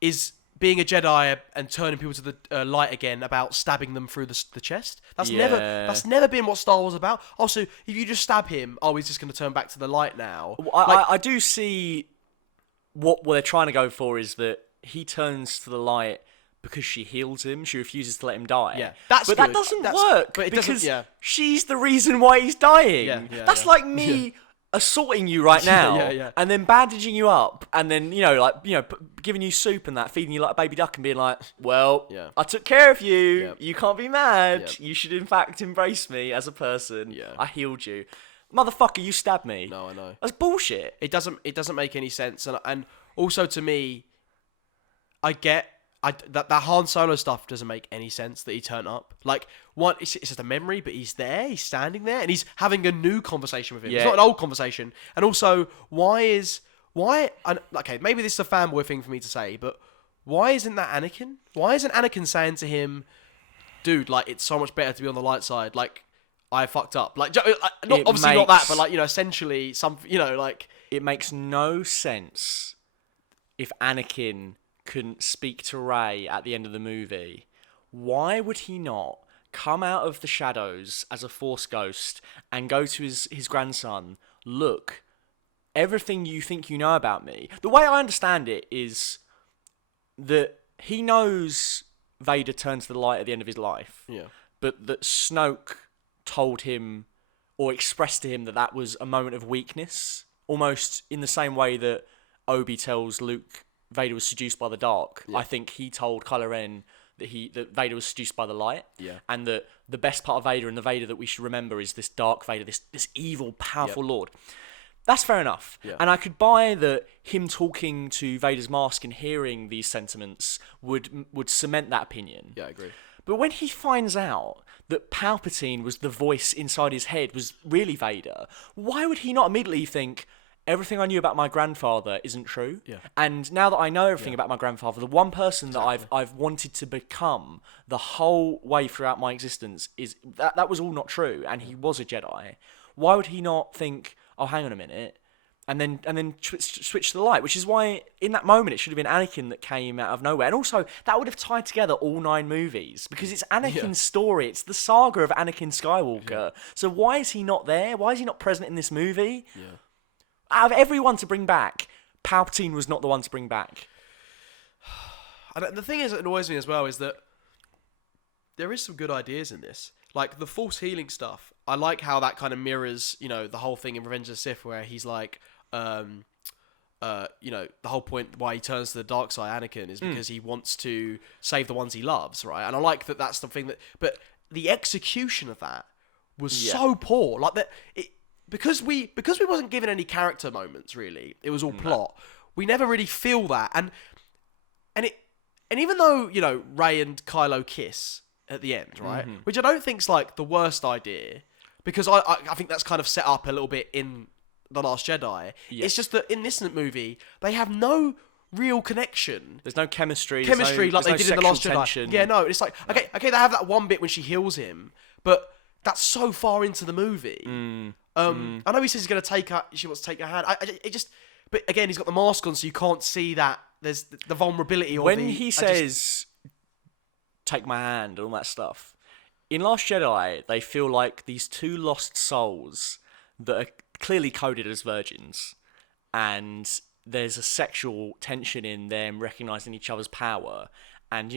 is being a Jedi and turning people to the light again about stabbing them through the chest? That's never been what Star Wars is about. Also, if you just stab him, he's just going to turn back to the light now. I do see what they're trying to go for is that he turns to the light because she heals him. She refuses to let him die. Yeah, that doesn't work because she's the reason why he's dying. That's like me assaulting you right now, and then bandaging you up, and then giving you soup and that, feeding you like a baby duck, and being like, "Well, I took care of you. Yeah. You can't be mad. You should in fact embrace me as a person. Yeah. I healed you, motherfucker. You stabbed me. No, I know. That's bullshit. It doesn't make any sense, and also to me, I get. That Han Solo stuff doesn't make any sense that he turned up. Like, it's just a memory, but he's there, he's standing there, and he's having a new conversation with him. It's not an old conversation. And also, maybe this is a fanboy thing for me to say, but why isn't that Anakin? Why isn't Anakin saying to him, dude, like, it's so much better to be on the light side, like, I fucked up. Like, not that, but like, essentially, It makes no sense if Anakin couldn't speak to Rey at the end of the movie. Why would he not come out of the shadows as a Force ghost and go to his grandson, look, everything you think you know about me. The way I understand it is that he knows Vader turned to the light at the end of his life. Yeah. But that Snoke told him or expressed to him that was a moment of weakness, almost in the same way that Obi tells Luke Vader was seduced by the dark. Yeah. I think he told Kylo Ren that Vader was seduced by the light. Yeah. And that the best part of Vader and the Vader that we should remember is this dark Vader, this evil, powerful Lord. That's fair enough. Yeah. And I could buy that him talking to Vader's mask and hearing these sentiments would cement that opinion. Yeah, I agree. But when he finds out that Palpatine was the voice inside his head was really Vader, why would he not immediately think, everything I knew about my grandfather isn't true? Yeah. And now that I know everything about my grandfather, the one person that I've wanted to become the whole way throughout my existence is that was all not true, and he was a Jedi. Why would he not think, oh, hang on a minute, and then switch to the light? Which is why in that moment it should have been Anakin that came out of nowhere. And also that would have tied together all 9 movies because it's Anakin's story. It's the saga of Anakin Skywalker. Yeah. So why is he not there? Why is he not present in this movie? Yeah. Out of everyone to bring back, Palpatine was not the one to bring back. And the thing is that annoys me as well is that there is some good ideas in this. Like the Force healing stuff. I like how that kind of mirrors, the whole thing in Revenge of the Sith where he's like, the whole point why he turns to the dark side, Anakin, is because he wants to save the ones he loves, right? And I like that that's the thing but the execution of that was so poor. Like because we wasn't given any character moments really. It was all plot. We never really feel that, and even though Rey and Kylo kiss at the end, right? Which I don't think's like the worst idea, because I think that's kind of set up a little bit in The Last Jedi. Yeah. It's just that in this movie they have no real connection. There's no chemistry. Like they did in The Last tension. Jedi. Yeah, no, it's like okay, they have that one bit when she heals him, but that's so far into the movie. I know he says he's going to take her. She wants to take her hand. But again, he's got the mask on, so you can't see that. There's the vulnerability. When he says, "Take my hand" and all that stuff, in Last Jedi, they feel like these two lost souls that are clearly coded as virgins, and there's a sexual tension in them recognizing each other's power, and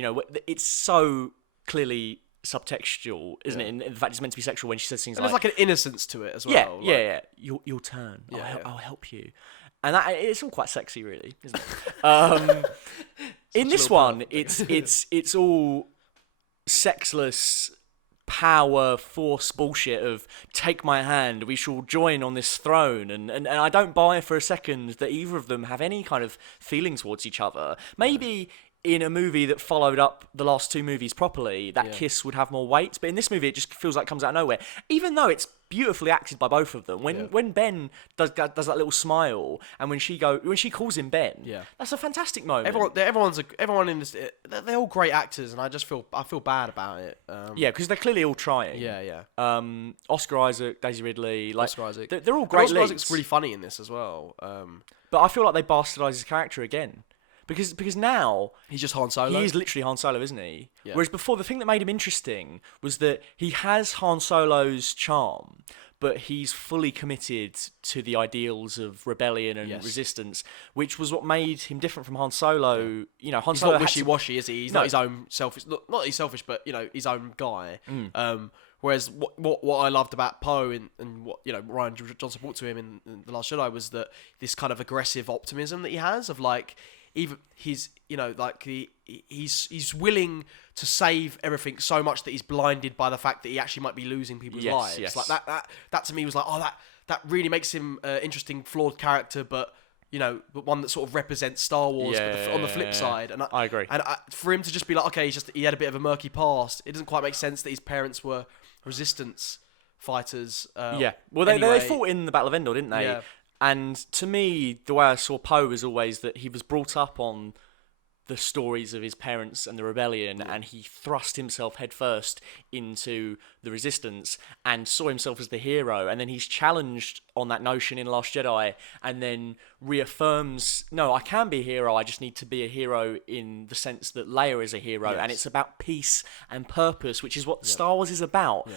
it's so clearly subtextual, isn't it? In fact, it's meant to be sexual when she says things and like... there's like an innocence to it as well. Yeah. Your turn. I'll help you. And it's all quite sexy, really, isn't it? In this one, it's all sexless power force bullshit of take my hand, we shall join on this throne, and I don't buy for a second that either of them have any kind of feeling towards each other. Maybe in a movie that followed up the last two movies properly, that kiss would have more weight. But in this movie, it just feels like it comes out of nowhere. Even though it's beautifully acted by both of them. When Ben does that little smile, and when she calls him Ben, that's a fantastic moment. Everyone in this, they're all great actors, and I feel bad about it. Because they're clearly all trying. Oscar Isaac, Daisy Ridley, Oscar Isaac, they're all great. Oscar Isaac's really funny in this as well. But I feel like they bastardise his character again. Because now... He's just Han Solo? He is literally Han Solo, isn't he? Yeah. Whereas before, the thing that made him interesting was that he has Han Solo's charm, but he's fully committed to the ideals of rebellion and resistance, which was what made him different from Han Solo. Han he's Solo not wishy-washy, is he? He's not his own selfish... Not that he's selfish, but, his own guy. Whereas what I loved about Poe and what Ryan Johnson brought to him in The Last Jedi was that this kind of aggressive optimism that he has of like... Even he's willing to save everything so much that he's blinded by the fact that he actually might be losing people's lives. Yes. Like that to me was like, that really makes him an interesting, flawed character, but one that sort of represents Star Wars. But on the flip side, and I agree. And for him to just be like, okay, he had a bit of a murky past. It doesn't quite make sense that his parents were resistance fighters. Well, they fought in the Battle of Endor, didn't they? Yeah. And to me, the way I saw Poe was always that he was brought up on the stories of his parents and the rebellion, and he thrust himself headfirst into the resistance and saw himself as the hero. And then he's challenged on that notion in Last Jedi, and then reaffirms, no, I can be a hero, I just need to be a hero in the sense that Leia is a hero, and it's about peace and purpose, which is what Star Wars is about.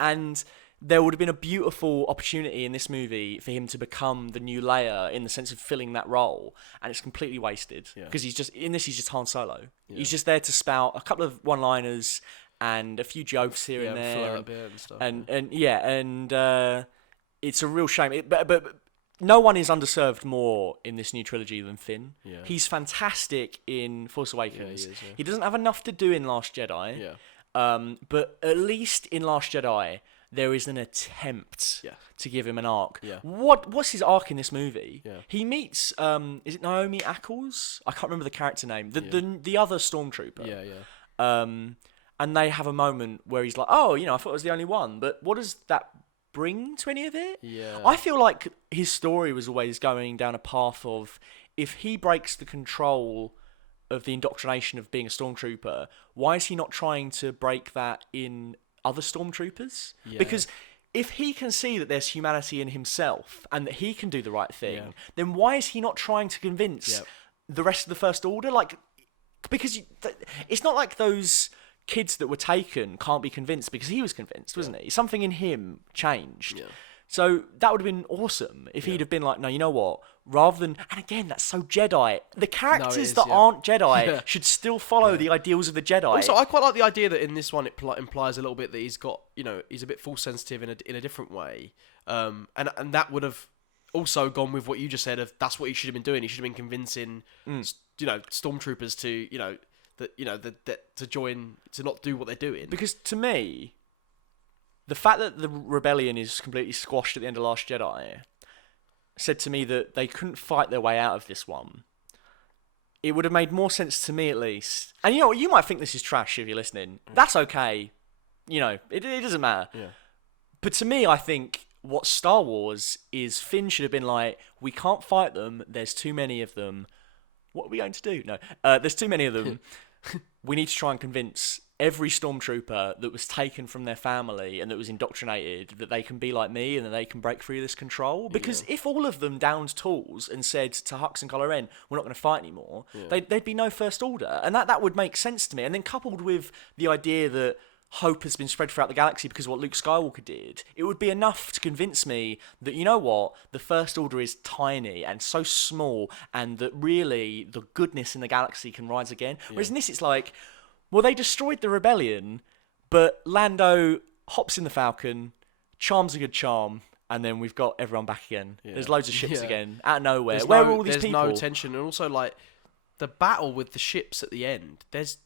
And there would have been a beautiful opportunity in this movie for him to become the new Leia in the sense of filling that role, and it's completely wasted because he's just Han Solo. He's just there to spout a couple of one-liners and a few jokes here and there, and stuff. And it's a real shame. But no one is underserved more in this new trilogy than Finn. He's fantastic in Force Awakens. He doesn't have enough to do in Last Jedi. But at least in Last Jedi, there is an attempt to give him an arc. What's his arc in this movie? He meets, is it Naomi Ackles? I can't remember the character name. The other stormtrooper. And they have a moment where he's like, oh, I thought I was the only one. But what does that bring to any of it? I feel like his story was always going down a path of, if he breaks the control of the indoctrination of being a stormtrooper, why is he not trying to break that in other stormtroopers? Because if he can see that there's humanity in himself and that he can do the right thing, then why is he not trying to convince the rest of the First Order? Because it's not like those kids that were taken can't be convinced, because he was convinced, wasn't he? Something in him changed. So that would have been awesome if he'd have been like, no, you know what? Rather than, and again, that's so Jedi. The characters that aren't Jedi should still follow the ideals of the Jedi. Also, I quite like the idea that in this one it implies a little bit that he's got, he's a bit force sensitive in a different way, and that would have also gone with what you just said of that's what he should have been doing. He should have been convincing, stormtroopers to, to join, to not do what they're doing. Because to me, the fact that the rebellion is completely squashed at the end of Last Jedi said to me that they couldn't fight their way out of this one. It would have made more sense to me, at least. And you know, you might think this is trash if you're listening. That's okay. You know, it doesn't matter. Yeah. But to me, I think what Star Wars is, Finn should have been like, we can't fight them. There's too many of them. What are we going to do? No, there's too many of them. We need to try and convince every stormtrooper that was taken from their family and that was indoctrinated that they can be like me and that they can break through this control. Because if all of them downed tools and said to Hux and Kylo Ren, we're not going to fight anymore, there'd be no First Order. And that would make sense to me. And then coupled with the idea that hope has been spread throughout the galaxy because of what Luke Skywalker did, it would be enough to convince me that, you know what, the First Order is tiny and so small, and that really the goodness in the galaxy can rise again. Whereas in this, it's like, well, they destroyed the rebellion, but Lando hops in the Falcon, charms a good charm, and then we've got everyone back again. There's loads of ships again, out of nowhere. Where are all these people? There's no tension, and also, like, the battle with the ships at the end, there's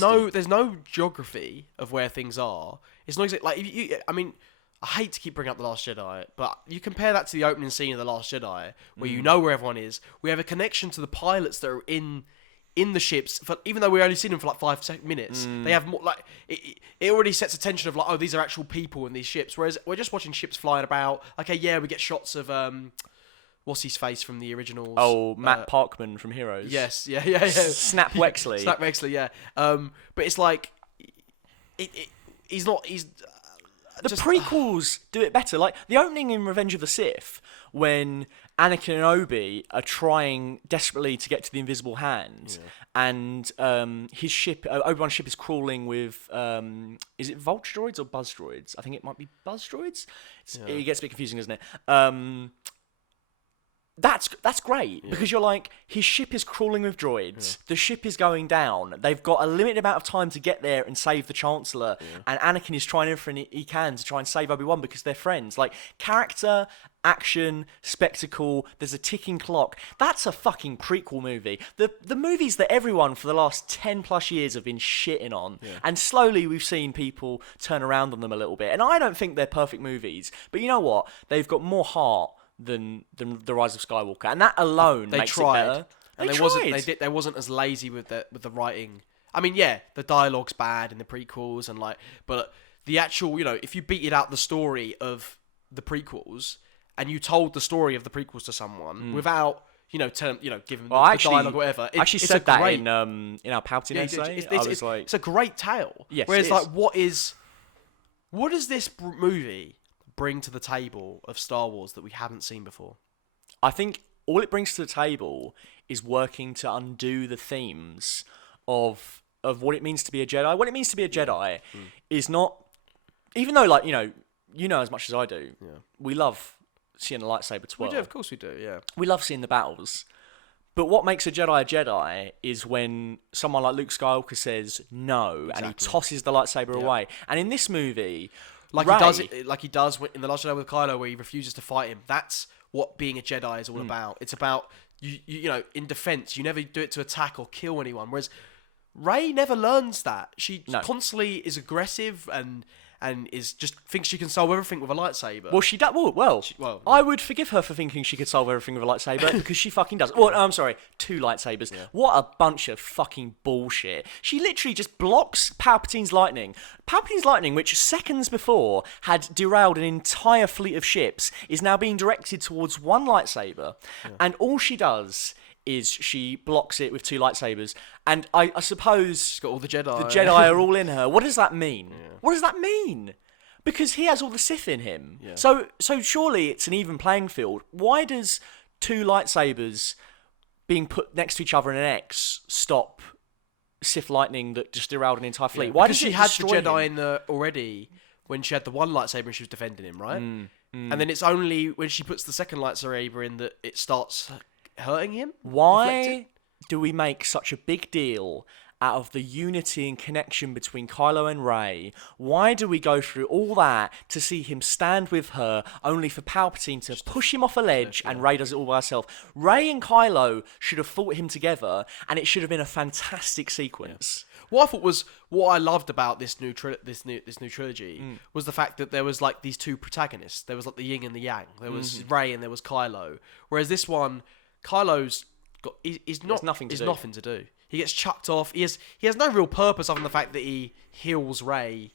no geography of where things are. It's not like I mean, I hate to keep bringing up The Last Jedi, but you compare that to the opening scene of The Last Jedi, where you know where everyone is. We have a connection to the pilots that are in the ships, even though we only seen them for like 5 minutes. They have more, like, it already sets a tension of like, oh, these are actual people in these ships. Whereas we're just watching ships flying about. Okay, yeah, we get shots of what's his face from the originals? Oh, Matt Parkman from Heroes. Yes, yeah. Snap Wexley. Snap Wexley, yeah. But it's like, he's not. The prequels do it better. Like the opening in Revenge of the Sith, when Anakin and Obi are trying desperately to get to the Invisible Hand, and his ship, Obi-Wan's ship, is crawling with, is it vulture droids or buzz droids? I think it might be buzz droids. It gets a bit confusing, doesn't it? That's great because you're like, his ship is crawling with droids. The ship is going down. They've got a limited amount of time to get there and save the Chancellor. And Anakin is trying everything he can to try and save Obi-Wan because they're friends. Like, character, action, spectacle. There's a ticking clock. That's a fucking prequel movie. The movies that everyone for the last 10 plus years have been shitting on, and slowly we've seen people turn around on them a little bit. And I don't think they're perfect movies, but you know what? They've got more heart than The Rise of Skywalker, and that alone makes it better. And they wasn't as lazy with the writing. I mean, yeah, the dialogue's bad in the prequels, and like, but the actual, you know, if you beat out the story of the prequels and you told the story of the prequels to someone without, giving the dialogue or whatever, I actually said that in our Palpatine essay. It's a great tale. Yes, whereas, like, what does this movie bring to the table of Star Wars that we haven't seen before? I think all it brings to the table is working to undo the themes of what it means to be a Jedi. What it means to be a Jedi is not, even though, like, you know as much as I do, we love seeing a lightsaber twirl. We do, of course we do, yeah. We love seeing the battles. But what makes a Jedi is when someone like Luke Skywalker says no, and he tosses the lightsaber away. And in this movie, Rey, he does in The Last Jedi with Kylo, where he refuses to fight him. That's what being a Jedi is all about. It's about, you know, in defense. You never do it to attack or kill anyone. Whereas Rey never learns that. She constantly is aggressive and is just thinks she can solve everything with a lightsaber. Well, she does. Well, I would forgive her for thinking she could solve everything with a lightsaber because she fucking does. Well, I'm sorry, 2 lightsabers. Yeah. What a bunch of fucking bullshit. She literally just blocks Palpatine's lightning. Palpatine's lightning, which seconds before had derailed an entire fleet of ships, is now being directed towards one lightsaber, and all she does is she blocks it with 2 lightsabers. And I suppose she's got all the Jedi. The Jedi are all in her. What does that mean? Yeah. What does that mean? Because he has all the Sith in him. Yeah. So surely it's an even playing field. Why does 2 lightsabers being put next to each other in an X stop Sith lightning that just derailed an entire fleet? Why does she had the Jedi in there already when she had the one lightsaber and she was defending him, right? And then it's only when she puts the second lightsaber in that it starts hurting him? Why do we make such a big deal out of the unity and connection between Kylo and Rey? Why do we go through all that to see him stand with her, only for Palpatine to push him off a ledge and Rey does it all by herself? Rey and Kylo should have fought him together, and it should have been a fantastic sequence. what I loved about this new trilogy was the fact that there was like these two protagonists. There was like the yin and the yang. There was Rey and there was Kylo. Whereas this one, Kylo's got he's nothing to do. He gets chucked off. He has no real purpose other than the fact that he heals Rey.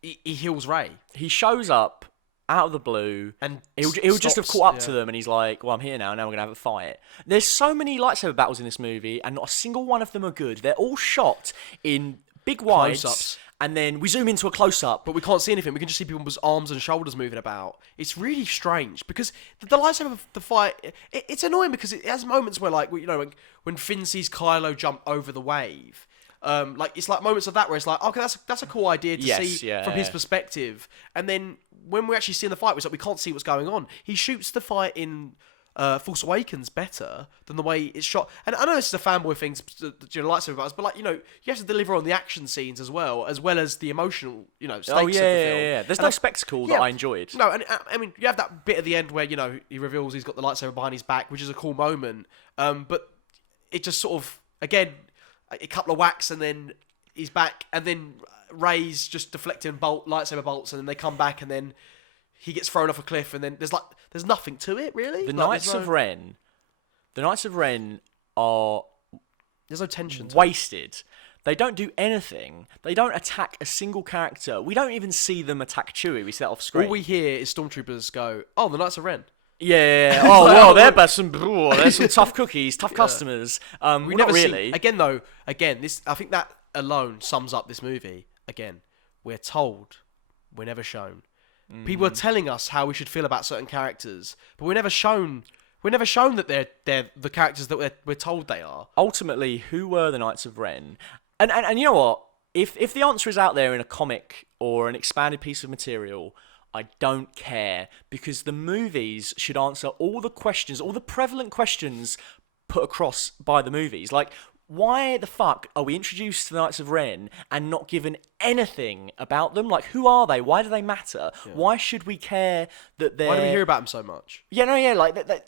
He heals Rey. He shows up out of the blue, and he'll just have caught up to them, and he's like, "Well, I'm here now. Now we're gonna have a fight." There's so many lightsaber battles in this movie, and not a single one of them are good. They're all shot in big wides, Close-ups. and then we zoom into a close-up. But we can't see anything. We can just see people's arms and shoulders moving about. It's really strange because the lightsaber, the fight, it's annoying because it has moments where, like, you know, when Finn sees Kylo jump over the wave. Like it's like moments of that where it's like, okay, that's a cool idea to see from his perspective. And then when we're actually seeing the fight, it's like we can't see what's going on. He shoots the fight in Force Awakens better than the way it's shot. And I know this is a fanboy thing, lightsaber battles, but like, you know, you have to deliver on the action scenes as well as the emotional, you know, stakes of the film. Yeah. There's no spectacle that I enjoyed. No, and I mean, you have that bit at the end where, you know, he reveals he's got the lightsaber behind his back, which is a cool moment. But it just sort of, again, a couple of whacks and then he's back, and then Rey's just deflecting lightsaber bolts, and then they come back, and then he gets thrown off a cliff, and then there's nothing to it really. The Knights of Ren are there's no tension. Wasted. They don't do anything. They don't attack a single character. We don't even see them attack Chewie. We see that off screen. All we hear is stormtroopers go, "Oh, the Knights of Ren." Yeah. Oh well, they're some tough cookies, tough customers. We not never really. This I think that alone sums up this movie. Again, we're told, we're never shown. People are telling us how we should feel about certain characters, but we're never shown. We're never shown that they're the characters that we're told they are. Ultimately, who were the Knights of Ren? And you know what? If the answer is out there in a comic or an expanded piece of material, I don't care, because the movies should answer all the questions, all the prevalent questions put across by the movies. Like, why the fuck are we introduced to the Knights of Ren and not given anything about them? Like, who are they? Why do they matter? Yeah. Why should we care that they're... Why do we hear about them so much? Like,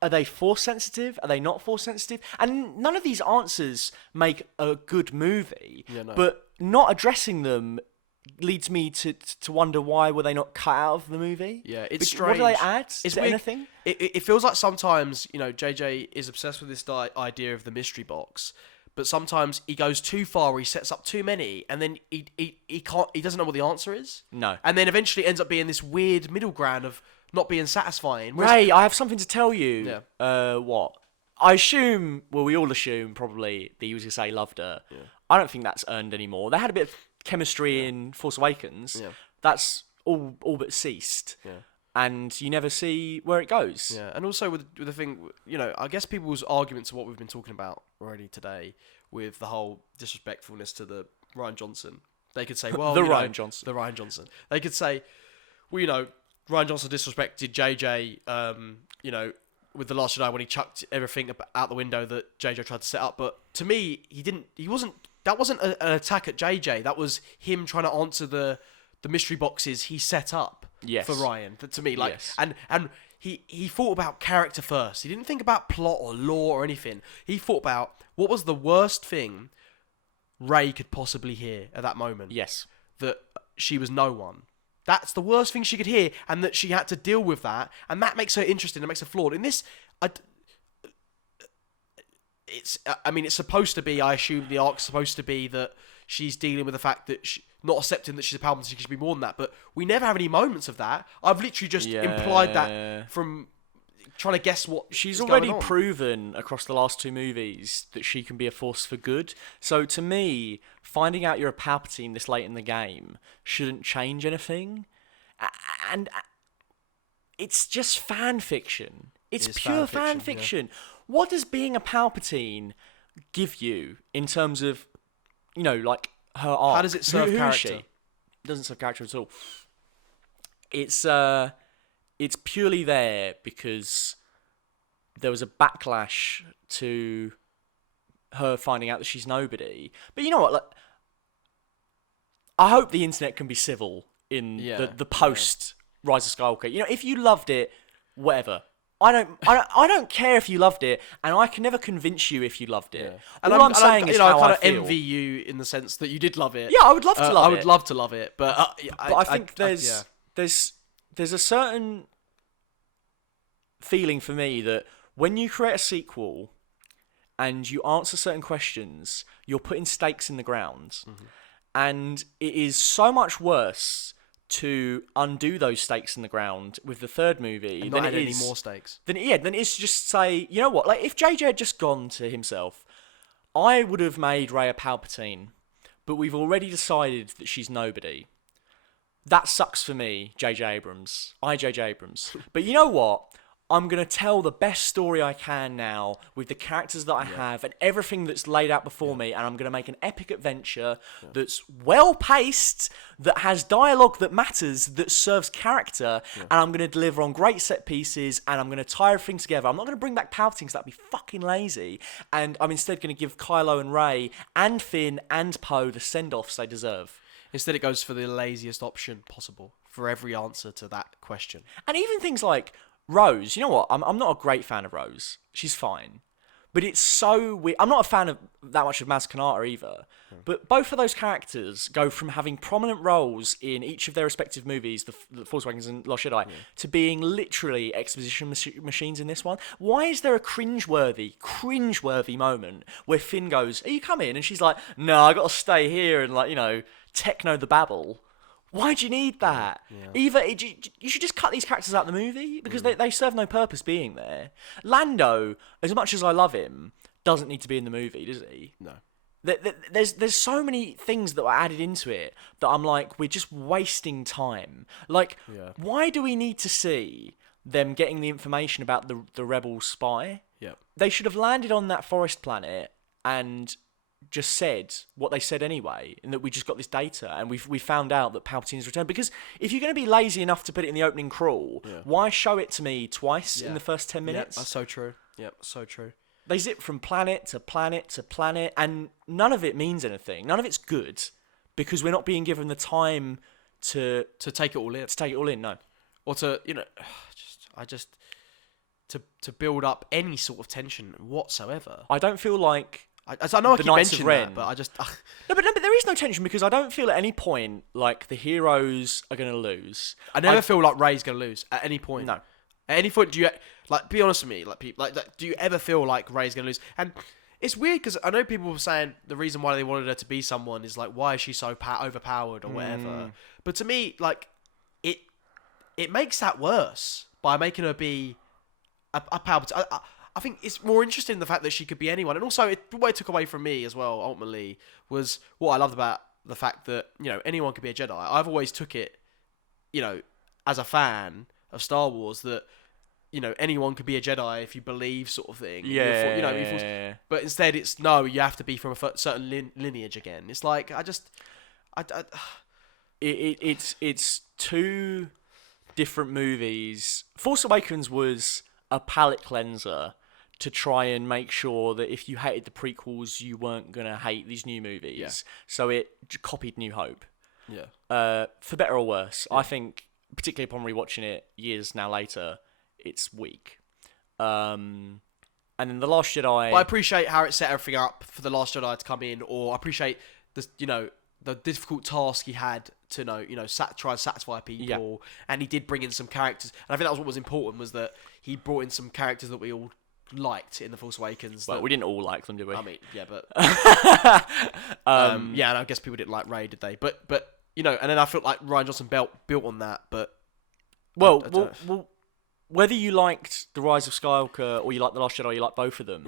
are they force sensitive? Are they not force sensitive? And none of these answers make a good movie, but not addressing them leads me to wonder, why were they not cut out of the movie? Yeah, it's strange. What do they add? Is there anything? It feels like sometimes, you know, JJ is obsessed with this idea of the mystery box, but sometimes he goes too far, where he sets up too many, and then he doesn't know what the answer is. No. And then eventually ends up being this weird middle ground of not being satisfying. Ray, I have something to tell you. Yeah. What? I assume, well, we all assume probably that he was going to say loved her. Yeah. I don't think that's earned anymore. They had a bit of chemistry in Force Awakens. Yeah. That's all but ceased. Yeah. And you never see where it goes. Yeah, and also with the thing, you know, I guess people's arguments are what we've been talking about already today with the whole disrespectfulness to the Rian Johnson. They could say, well, Rian Johnson. They could say, well, you know, Rian Johnson disrespected JJ, you know, with The Last Jedi when he chucked everything out the window that JJ tried to set up. But to me, that wasn't an attack at JJ. That was him trying to answer the mystery boxes he set up for Ryan. To me, like, and he thought about character first. He didn't think about plot or lore or anything. He thought about what was the worst thing Rey could possibly hear at that moment. Yes. That she was no one. That's the worst thing she could hear, and that she had to deal with that, and that makes her interesting. It makes her flawed. In this, it's supposed to be. I assume the arc's supposed to be that she's dealing with the fact that not accepting that she's a Palpatine. She should be more than that. But we never have any moments of that. I've literally just implied that from trying to guess what she's already proven across the last two movies that she can be a force for good. So to me, finding out you're a Palpatine this late in the game shouldn't change anything. And it's just fan fiction. It's pure fan fiction. Yeah. What does being a Palpatine give you in terms of, you know, like her arc? How does it serve character? It doesn't serve character at all. It's purely there because there was a backlash to her finding out that she's nobody. But you know what? Like, I hope the internet can be civil in the post Rise of Skywalker. You know, if you loved it, whatever. I don't care if you loved it, and I can never convince you if you loved it. And All I'm saying is how I kind I of feel. envy you in the sense that you did love it. Yeah, I would love to love I it. would love to love it, but I think there's a certain feeling for me that when you create a sequel and you answer certain questions, you're putting stakes in the ground, and it is so much worse to undo those stakes in the ground with the third movie and than not it add is any more stakes. Then it's to just say, you know what? Like if JJ had just gone to himself, I would have made Rey a Palpatine, but we've already decided that she's nobody. That sucks for me, J.J. Abrams. J.J. Abrams. But you know what? I'm going to tell the best story I can now with the characters that I have and everything that's laid out before me, and I'm going to make an epic adventure that's well-paced, that has dialogue that matters, that serves character, and I'm going to deliver on great set pieces, and I'm going to tie everything together. I'm not going to bring back Palpatine because that'd be fucking lazy, and I'm instead going to give Kylo and Rey and Finn and Poe the send-offs they deserve. Instead, it goes for the laziest option possible for every answer to that question. And even things like Rose, you know what? I'm not a great fan of Rose. She's fine. But it's so weird. I'm not a fan of that much of Maz Kanata either. But both of those characters go from having prominent roles in each of their respective movies, The Force Awakens and Lost Jedi, to being literally exposition machines in this one. Why is there a cringeworthy moment where Finn goes, "Are you coming?" And she's like, "No, I got to stay here and techno the babble." Why do you need that? Either you should just cut these characters out of the movie because they serve no purpose being there. Lando, as much as I love him, doesn't need to be in the movie, does he? No. There's so many things that were added into it that I'm like, we're just wasting time. Why do we need to see them getting the information about the rebel spy? Yeah. They should have landed on that forest planet and just said what they said anyway, and that we just got this data and we found out that Palpatine's returned. Because if you're going to be lazy enough to put it in the opening crawl, why show it to me twice in the first 10 minutes? That's so true. Yep, so true. They zip from planet to planet to planet, and none of it means anything. None of it's good because we're not being given the time to take it all in. To take it all in, no. Or to to build up any sort of tension whatsoever. I don't feel like I know I keep mentioning that, but I just No, but there is no tension because I don't feel at any point like the heroes are going to lose. I never feel like Rey's going to lose at any point. No. At any point, do you be honest with me? Do you ever feel like Rey's going to lose? And it's weird because I know people were saying the reason why they wanted her to be someone is why is she so overpowered or whatever. But to me, it makes that worse by making her be a Palpatine. I think it's more interesting the fact that she could be anyone. And also, what it took away from me as well, ultimately, was what I loved about the fact that, anyone could be a Jedi. I've always took it, as a fan of Star Wars, that, anyone could be a Jedi if you believe sort of thing. Yeah. But instead, it's, no, you have to be from a certain lineage again. It's like, It's two different movies. Force Awakens was a palate cleanser to try and make sure that if you hated the prequels, you weren't going to hate these new movies. Yeah. So it copied New Hope. Yeah. For better or worse. Yeah. I think, particularly upon rewatching it years now later, it's weak. And then The Last Jedi... But I appreciate how it set everything up for The Last Jedi to come in, or I appreciate the difficult task he had to try and satisfy people, and he did bring in some characters, and I think that was what was important, was that he brought in some characters that we all liked in The Force Awakens. Well, we didn't all like them, did we? I mean, yeah, but and I guess people didn't like Rey, did they? But and then I felt like Rian Johnson built on that, but well, whether you liked The Rise of Skywalker or you liked The Last Jedi, or you like both of them,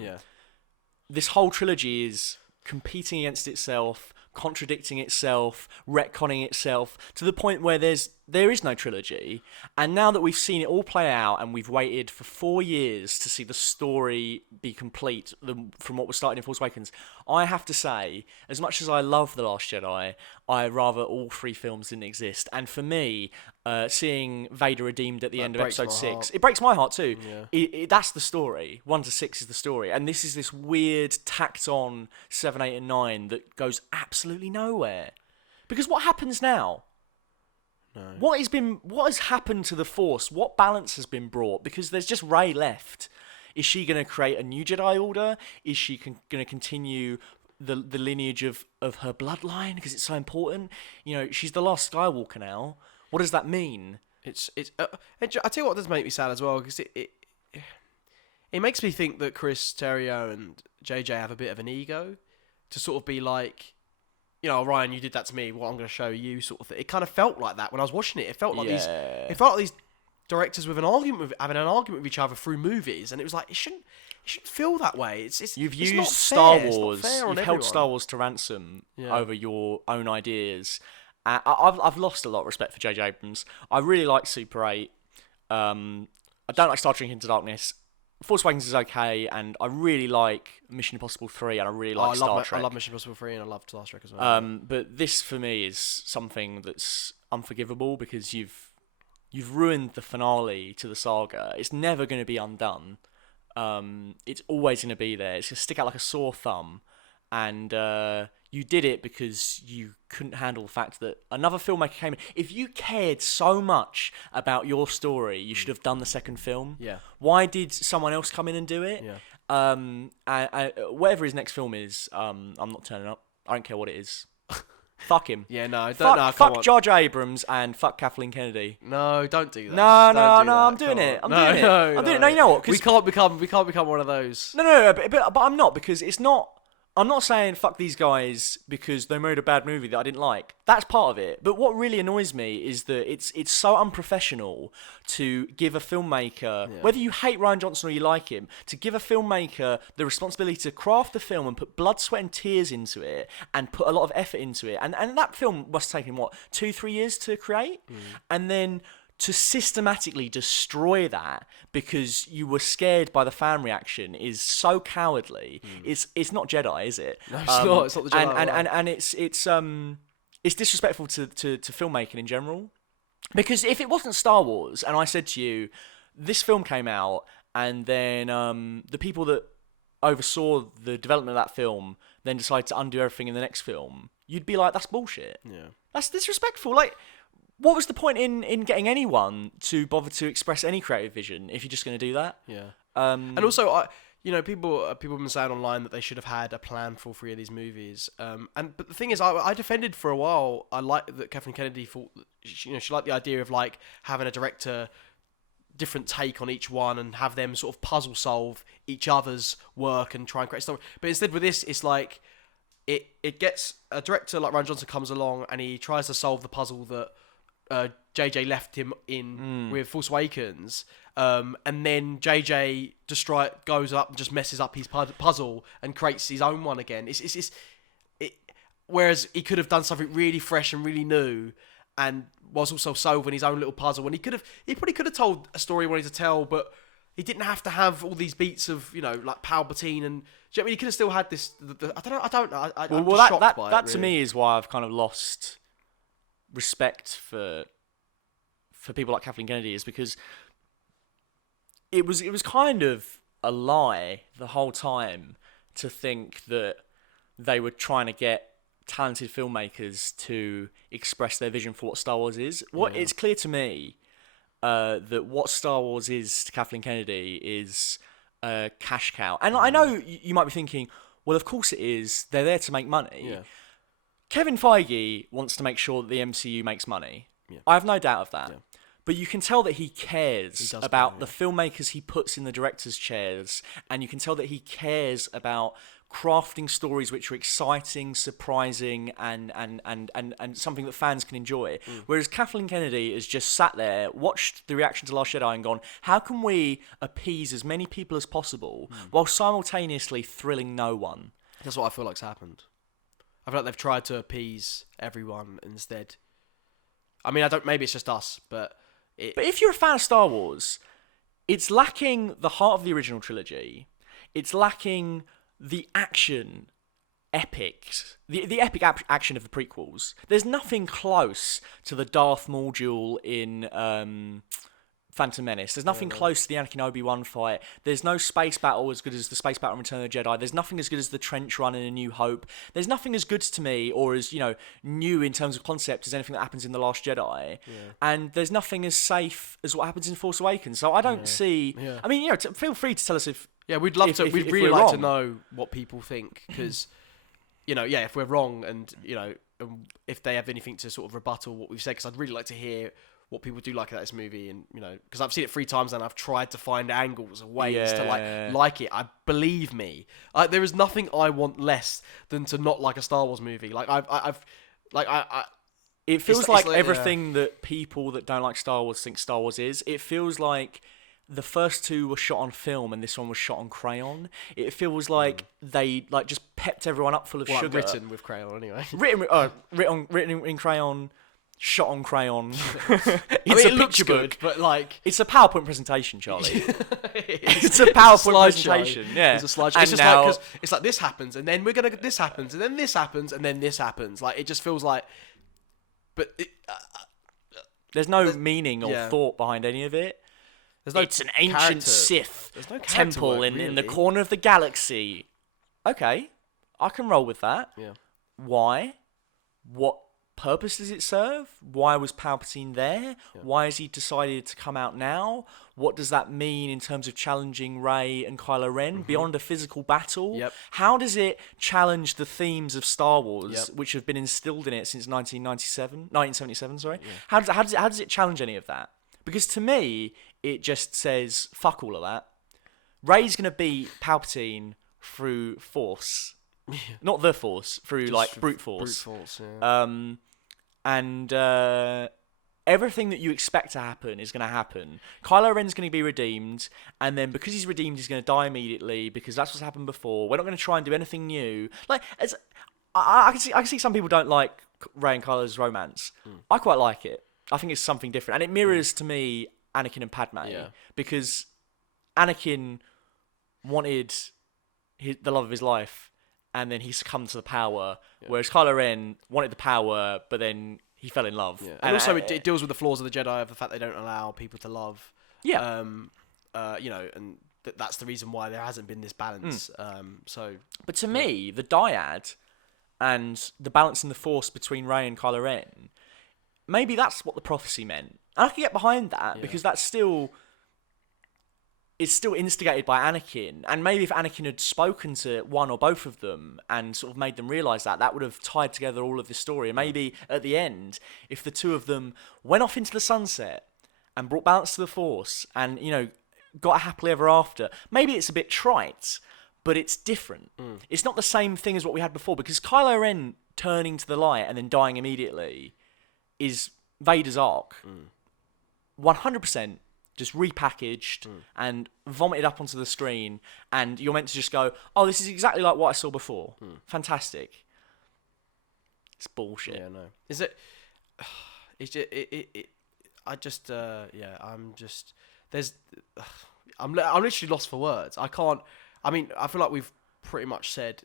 this whole trilogy is competing against itself, contradicting itself, retconning itself, to the point where there is no trilogy. And now that we've seen it all play out and we've waited for 4 years to see the story be complete from what was started in Force Awakens, I have to say, as much as I love The Last Jedi, I rather all three films didn't exist. And for me, seeing Vader redeemed at the end of episode 6, it breaks my heart too. Yeah. That's the story. 1 to 6 is the story. And this is this weird tacked on 7, 8 and 9 that goes absolutely nowhere. Because what happens now? What has happened to the Force? What balance has been brought? Because there's just Rey left. Is she going to create a new Jedi Order? Is she going to continue the lineage of her bloodline because it's so important? You know, she's the last Skywalker now. What does that mean? I tell you what does make me sad as well, because it makes me think that Chris Terrio and JJ have a bit of an ego to sort of be like, you know, Ryan, you did that to me. Well, I'm going to show you, sort of thing. It kind of felt like that when I was watching it. It felt like these directors having an argument with each other through movies, and it was like it shouldn't feel that way. You've it's used not Star fair. Wars. It's not fair on You've everyone. held Star Wars to ransom over your own ideas. I've lost a lot of respect for J.J. Abrams. I really like Super 8. I don't like Star Trek Into Darkness. Force Awakens is okay, and I really like Mission Impossible 3, and I really like Star Trek. I love Mission Impossible 3, and I love Star Trek as well. But this, for me, is something that's unforgivable because you've ruined the finale to the saga. It's never going to be undone. It's always going to be there. It's going to stick out like a sore thumb. And you did it because you couldn't handle the fact that another filmmaker came in. If you cared so much about your story, you should have done the second film. Yeah. Why did someone else come in and do it? Yeah. And whatever his next film is, I'm not turning up. I don't care what it is. Fuck him. Yeah, no, Fuck J.J. Abrams and fuck Kathleen Kennedy. No, don't do that. No, I'm doing it. I'm doing it. No, you know what? We can't become one of those. No, but I'm not, because it's not. I'm not saying fuck these guys because they made a bad movie that I didn't like. That's part of it. But what really annoys me is that it's so unprofessional to give a filmmaker, whether you hate Rian Johnson or you like him, to give a filmmaker the responsibility to craft the film and put blood, sweat and tears into it and put a lot of effort into it. And that film must have taken, 2-3 years to create? And then to systematically destroy that because you were scared by the fan reaction is so cowardly. It's not Jedi, is it? No, it's not. It's not the Jedi. And it's disrespectful to filmmaking in general. Because if it wasn't Star Wars and I said to you, this film came out and then the people that oversaw the development of that film then decided to undo everything in the next film, you'd be like, that's bullshit. Yeah. That's disrespectful. Like, what was the point in getting anyone to bother to express any creative vision if you're just going to do that? Yeah. And also, people have been saying online that they should have had a plan for 3 of these movies. But the thing is, I defended for a while. I like that Kathleen Kennedy thought, she liked the idea of like having a director different take on each one and have them sort of puzzle solve each other's work and try and create stuff. But instead with this, it's like it gets a director like Rian Johnson comes along and he tries to solve the puzzle that JJ left him in with Force Awakens, and then JJ goes up and just messes up his puzzle and creates his own one again. Whereas he could have done something really fresh and really new, and was also solving his own little puzzle. And he probably could have told a story he wanted to tell, but he didn't have to have all these beats of like Palpatine and. Do you know what I mean? He could have still had this. I don't know. I'm just shocked by it. That to me is why I've kind of lost respect for people like Kathleen Kennedy, is because it was kind of a lie the whole time to think that they were trying to get talented filmmakers to express their vision for what Star Wars is. It's clear to me that what Star Wars is to Kathleen Kennedy is a cash cow. And I know you might be thinking, well, of course it is. They're there to make money. Yeah. Kevin Feige wants to make sure that the MCU makes money. Yeah. I have no doubt of that. Yeah. But you can tell that he cares about the filmmakers he puts in the director's chairs, and you can tell that he cares about crafting stories which are exciting, surprising, and something that fans can enjoy. Whereas Kathleen Kennedy has just sat there, watched the reaction to Last Jedi and gone, how can we appease as many people as possible while simultaneously thrilling no one? That's what I feel like's happened. I feel like they've tried to appease everyone instead. I mean, maybe it's just us, but if you're a fan of Star Wars, it's lacking the heart of the original trilogy. It's lacking the action epics, the epic action of the prequels. There's nothing close to the Darth Maul duel in Phantom Menace. There's nothing close to the Anakin Obi-Wan fight. There's no space battle as good as the space battle in Return of the Jedi. There's nothing as good as the trench run in A New Hope. There's nothing as good to me or as, new in terms of concept as anything that happens in The Last Jedi. Yeah. And there's nothing as safe as what happens in Force Awakens. So I don't see... Yeah. I mean, feel free to tell us if... Yeah, we'd love to... We'd really like to know what people think, because, if we're wrong and, if they have anything to sort of rebuttal what we've said, because I'd really like to hear what people do like about this movie, and because I've seen it 3 times and I've tried to find angles and ways to like it. Believe me, there is nothing I want less than to not like a Star Wars movie. It feels like everything that people that don't like Star Wars think Star Wars is. It feels like the first 2 were shot on film and this one was shot on crayon. It feels like they just pepped everyone up full of sugar. Written with crayon anyway. Written in crayon. Shot on crayon. It looks good, but it's a PowerPoint presentation, Charlie. It's a PowerPoint presentation. Yeah, it's a slideshow. It's just because it's like this happens, and then we're gonna this happens, and then this happens, and then this happens. Like it just feels like, but there's no meaning or thought behind any of it. It's an ancient Sith temple in the corner of the galaxy. Okay, I can roll with that. Yeah. Why? What purpose does it serve? Why was Palpatine there? Yeah. Why has he decided to come out now? What does that mean in terms of challenging Rey and Kylo Ren beyond a physical battle? Yep. How does it challenge the themes of Star Wars, which have been instilled in it since 1977? Sorry. Yeah. How does it challenge any of that? Because to me, it just says fuck all of that. Rey's gonna beat Palpatine through Force. Yeah. Not the Force, through brute force. Brute force, yeah. And everything that you expect to happen is going to happen. Kylo Ren's going to be redeemed, and then because he's redeemed, he's going to die immediately because that's what's happened before. We're not going to try and do anything new. I can see some people don't like Rey and Kylo's romance. I quite like it. I think it's something different, and it mirrors to me Anakin and Padme because Anakin wanted the love of his life. And then he succumbed to the power, whereas Kylo Ren wanted the power, but then he fell in love. Yeah. And also it deals with the flaws of the Jedi, of the fact they don't allow people to love. Yeah. And that's the reason why there hasn't been this balance. But to me, the dyad and the balance in the Force between Rey and Kylo Ren, maybe that's what the prophecy meant. And I can get behind that because that's still... It's still instigated by Anakin, and maybe if Anakin had spoken to one or both of them and sort of made them realise that would have tied together all of this story. And maybe at the end, if the 2 of them went off into the sunset and brought balance to the Force and, got a happily ever after, maybe it's a bit trite, but it's different. It's not the same thing as what we had before, because Kylo Ren turning to the light and then dying immediately is Vader's arc. 100%. Just repackaged and vomited up onto the screen, and you're meant to just go, oh, this is exactly like what I saw before. Fantastic. It's bullshit. Yeah, no. Is it... It's just... I'm literally lost for words. I can't... I mean, I feel like we've pretty much said...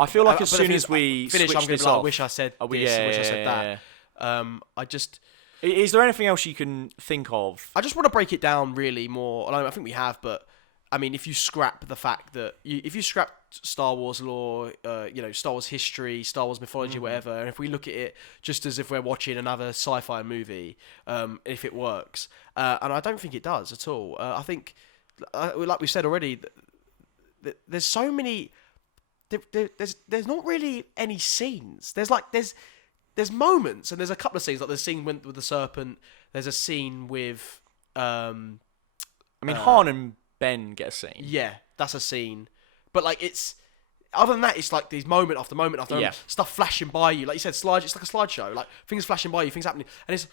I feel like as soon as we finish, I'm going to be like, I wish I said this, I wish I said that. I just... Is there anything else you can think of? I just want to break it down really more. I think we have, but I mean, if you scrap the fact that if you scrap Star Wars lore, Star Wars history, Star Wars mythology, whatever, and if we look at it just as if we're watching another sci-fi movie, if it works, and I don't think it does at all. I think, like we said already, there's so many. There's not really any scenes. There's moments, and there's a couple of scenes, like the scene with the serpent. There's a scene with... Han and Ben get a scene. Yeah, that's a scene. But, it's... Other than that, it's like these moment after moment after moment, stuff flashing by you. Like you said, it's like a slideshow. Like, things flashing by you, things happening. And it's...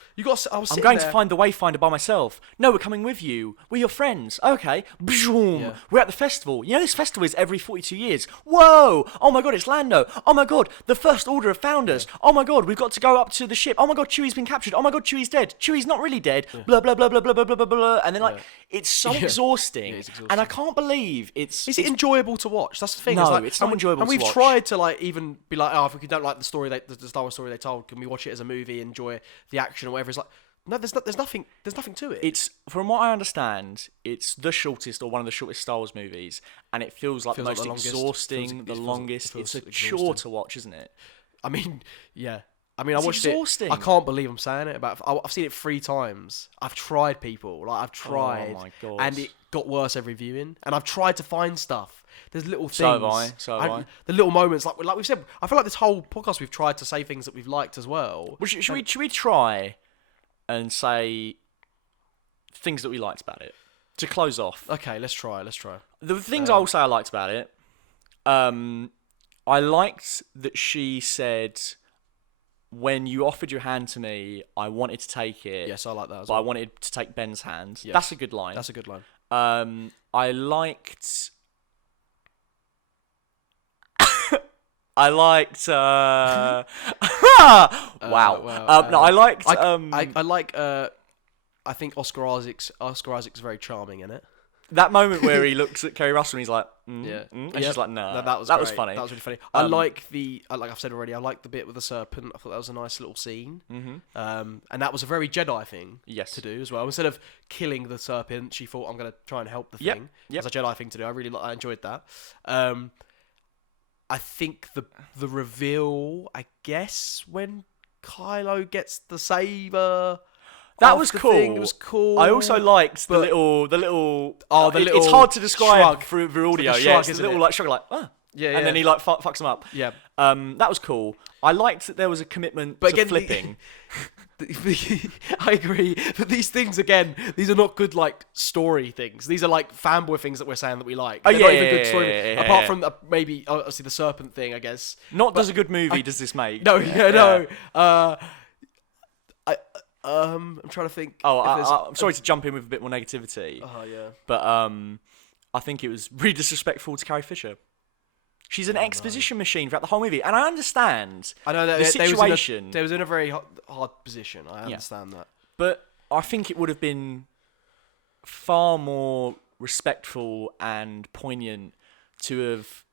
I'm going to find the Wayfinder by myself. No, we're coming with you. We're your friends. Okay. Yeah. We're at the festival. This festival is every 42 years. Whoa! Oh my god, it's Lando. Oh my god, the First Order have found us. Oh my god, we've got to go up to the ship. Oh my god, Chewie's been captured. Oh my god, Chewie's dead. Chewie's not really dead. Yeah. Blah, blah, blah, blah, blah, blah, blah, blah, blah. And then, it's so exhausting. It's exhausting. And I can't believe it's... Is it enjoyable to watch? That's the thing. No, it's not enjoyable to watch. And we've tried to even be like, oh, if we don't like the story, the Star Wars story they told, can we watch it as a movie, enjoy the action or whatever? It's like, No, there's nothing to it. It's, from what I understand, it's the shortest or one of the shortest Star Wars movies, and it feels like the most exhausting, the longest. It's a chore to watch, isn't it? I mean, yeah. I mean, I It's watched exhausting. it. I can't believe I'm saying it. But I've seen it 3 times. I've tried, people. Like, I've tried. Oh my God. And it got worse every viewing. And I've tried to find stuff. There's little things. So have I. The little moments, like we've said. I feel like this whole podcast we've tried to say things that we've liked as well. Well, should we try and say things that we liked about it to close off? Okay, let's try. The things I will say I liked about it. I liked that she said, when you offered your hand to me, I wanted to take it. Yes, I like that as but well. I wanted to take Ben's hand. Yes. That's a good line. That's a good line. I liked. I liked. Wow. No, I liked. I like. I think Oscar Isaac's very charming in it. That moment where he looks at Kerry Russell and he's like, Yeah. and she's like, no. That was was great. funny. That was really funny. I like like I've said already, I like the bit with the serpent. I thought that was a nice little scene. And that was a very Jedi thing to do as well. Instead of killing the serpent, she thought, I'm going to try and help the thing. Yep. It's a Jedi thing to do. I enjoyed that. I think the reveal, I guess, when Kylo gets the saber. That was cool. It was cool. I also liked the little. Oh, the little. It's hard to describe shrug. through audio. It's like a Yeah, shrug, it's a isn't little it? like shrug, like Yeah, and then he like fucks them up. Yeah. That was cool. I liked that there was a commitment to again, flipping. I agree, but these things again, these are not good like story things. These are like fanboy things that we're saying that we like. Oh, They're yeah, not even yeah, good story. yeah, yeah, Apart yeah. from maybe obviously the serpent thing, I guess. Not does a good movie does this make? No, no. I'm trying to think. I'm sorry to jump in with a bit more negativity. Oh yeah. But I think it was really disrespectful to Carrie Fisher. She's an exposition machine throughout the whole movie, and I understand. I know that the situation. they was in a very hard position. I understand that. But I think it would have been far more respectful and poignant to have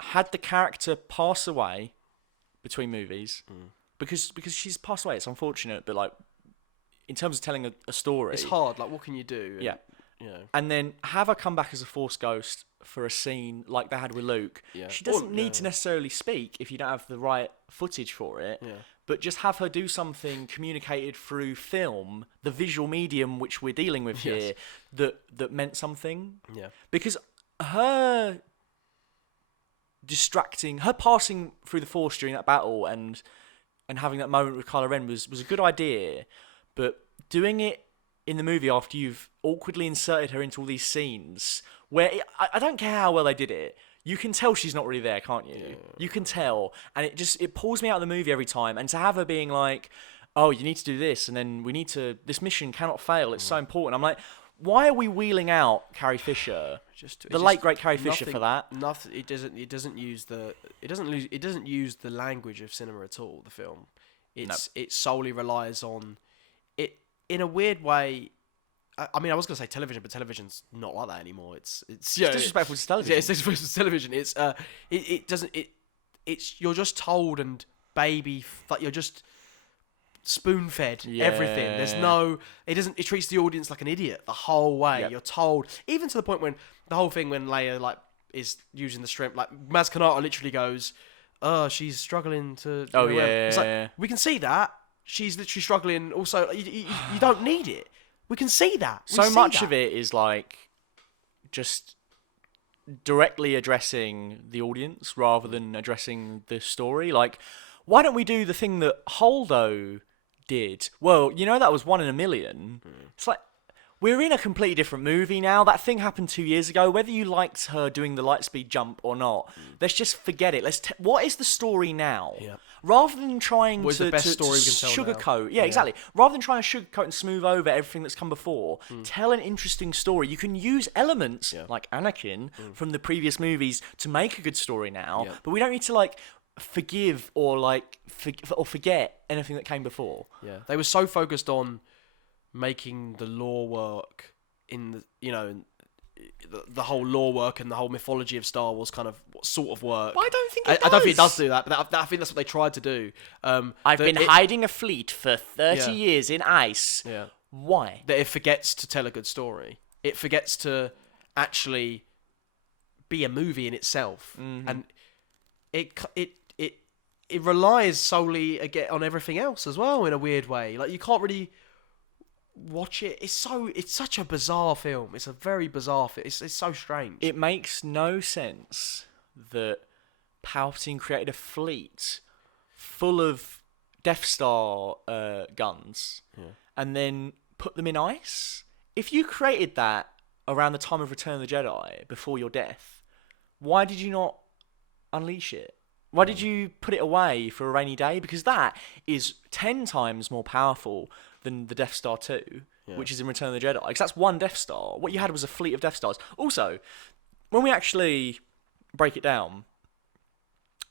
had the character pass away between movies, because she's passed away. It's unfortunate, but like in terms of telling a story, It's hard. Like, what can you do? And, Yeah. You know. And then have her come back as a Force ghost for a scene like they had with Luke. Yeah. She doesn't need to necessarily speak if you don't have the right footage for it. Yeah. But just have her do something communicated through film, the visual medium which we're dealing with here, that meant something. Yeah. Because her passing through the Force during that battle and having that moment with Kylo Ren was a good idea, but doing it in the movie after you've awkwardly inserted her into all these scenes where I don't care how well they did it. You can tell she's not really there, can't you? Yeah. You can tell, and it pulls me out of the movie every time. And to have her being like, "Oh, you need to do this, and then this mission cannot fail. It's so important." I'm like, why are we wheeling out Carrie Fisher, the late great Carrie Fisher, for that? Nothing. It doesn't use the language of cinema at all. The film, it solely relies on it in a weird way. I mean, I was going to say television, but television's not like that anymore. It's disrespectful to television. Yeah, it's disrespectful to television. It's you're just told and like you're just spoon fed everything. There's it treats the audience like an idiot the whole way. Yep. You're told, even to the point when the whole thing when Leia like is using the strength, like Maz Kanata literally goes, "Oh, she's struggling to." It's like we can see that she's literally struggling. Also, you don't need it. We can see that. So much of it is like just directly addressing the audience rather than addressing the story. Like, why don't we do the thing that Holdo did? Well, that was 1 in a million. It's like, we're in a completely different movie now. That thing happened 2 years ago. Whether you liked her doing the lightspeed jump or not, let's just forget it. What is the story now? Yeah. Rather than trying to sugarcoat. Yeah, exactly. Rather than trying to sugarcoat and smooth over everything that's come before, tell an interesting story. You can use elements like Anakin from the previous movies to make a good story now, but we don't need to like forgive or like forget anything that came before. Yeah, they were so focused on making the lore work in the the whole lore work and the whole mythology of Star Wars kind of sort of work. But I don't think it I don't think it does does. do that, but I think that's what they tried to do. I've been hiding a fleet for 30 Yeah. years in ice. Yeah. Why? That it forgets to tell a good story. It forgets to actually be a movie in itself, and it relies solely again on everything else as well in a weird way. Like you can't really watch it. It's such a bizarre film. It's a very bizarre film. It's so strange. It makes no sense that Palpatine created a fleet full of Death Star guns and then put them in ice. If you created that around the time of Return of the Jedi, before your death, why did you not unleash it? Why did you put it away for a rainy day? Because that is 10 times more powerful than the Death Star 2, which is in Return of the Jedi. Because that's one Death Star. What you had was a fleet of Death Stars. Also, when we actually break it down,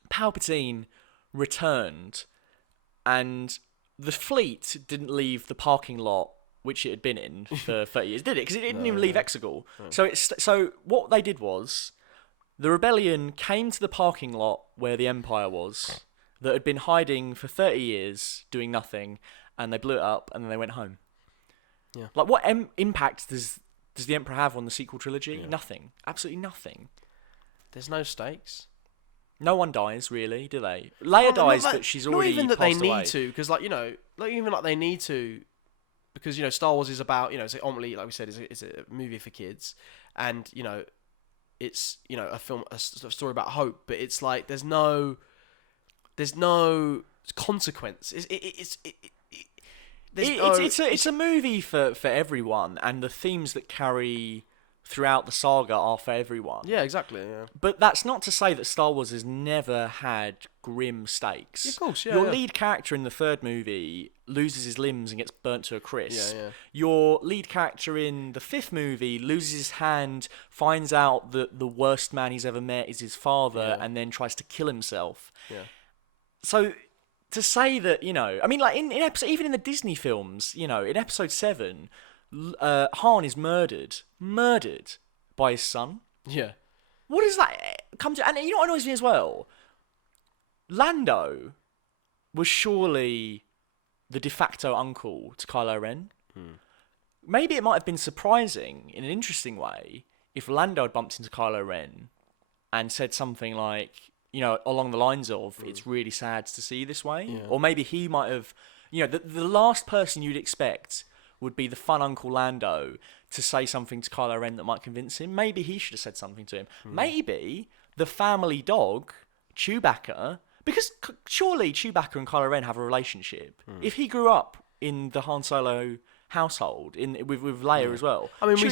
Palpatine returned and the fleet didn't leave the parking lot which it had been in for 30 years, did it? Because it didn't even leave Exegol. No. So what they did was, the rebellion came to the parking lot where the Empire was, that had been hiding for 30 years, doing nothing, and they blew it up, and then they went home. Yeah. Like, what impact does the Emperor have on the sequel trilogy? Yeah. Nothing. Absolutely nothing. There's no stakes. No one dies, really, do they? Leia dies, but she's already passed away. Not even that they need to, because, like, you know, like, even like they need to, because, you know, Star Wars is about, you know, it's ultimately, like we said, is a movie for kids, and, you know, it's, you know, a story about hope, but it's like there's no consequence. It's a movie for everyone, and the themes that carry throughout the saga are for everyone. Yeah, exactly. Yeah. But that's not to say that Star Wars has never had grim stakes. Yeah, of course, yeah. Your lead character in the third movie loses his limbs and gets burnt to a crisp. Yeah. Your lead character in the fifth movie loses his hand, finds out that the worst man he's ever met is his father, and then tries to kill himself. Yeah. So to say that, you know, I mean, like in episode, even in the Disney films, you know, in episode 7, Han is murdered by his son. Yeah. What does that come to? And you know what annoys me as well? Lando was surely the de facto uncle to Kylo Ren. Maybe it might have been surprising in an interesting way if Lando had bumped into Kylo Ren and said something like, you know, along the lines of, it's really sad to see you this way. Yeah. Or maybe he might have, you know, the last person you'd expect would be the fun Uncle Lando to say something to Kylo Ren that might convince him. Maybe he should have said something to him. Maybe the family dog, Chewbacca, because surely Chewbacca and Kylo Ren have a relationship. If he grew up in the Han Solo household, with Leia as well. I mean, we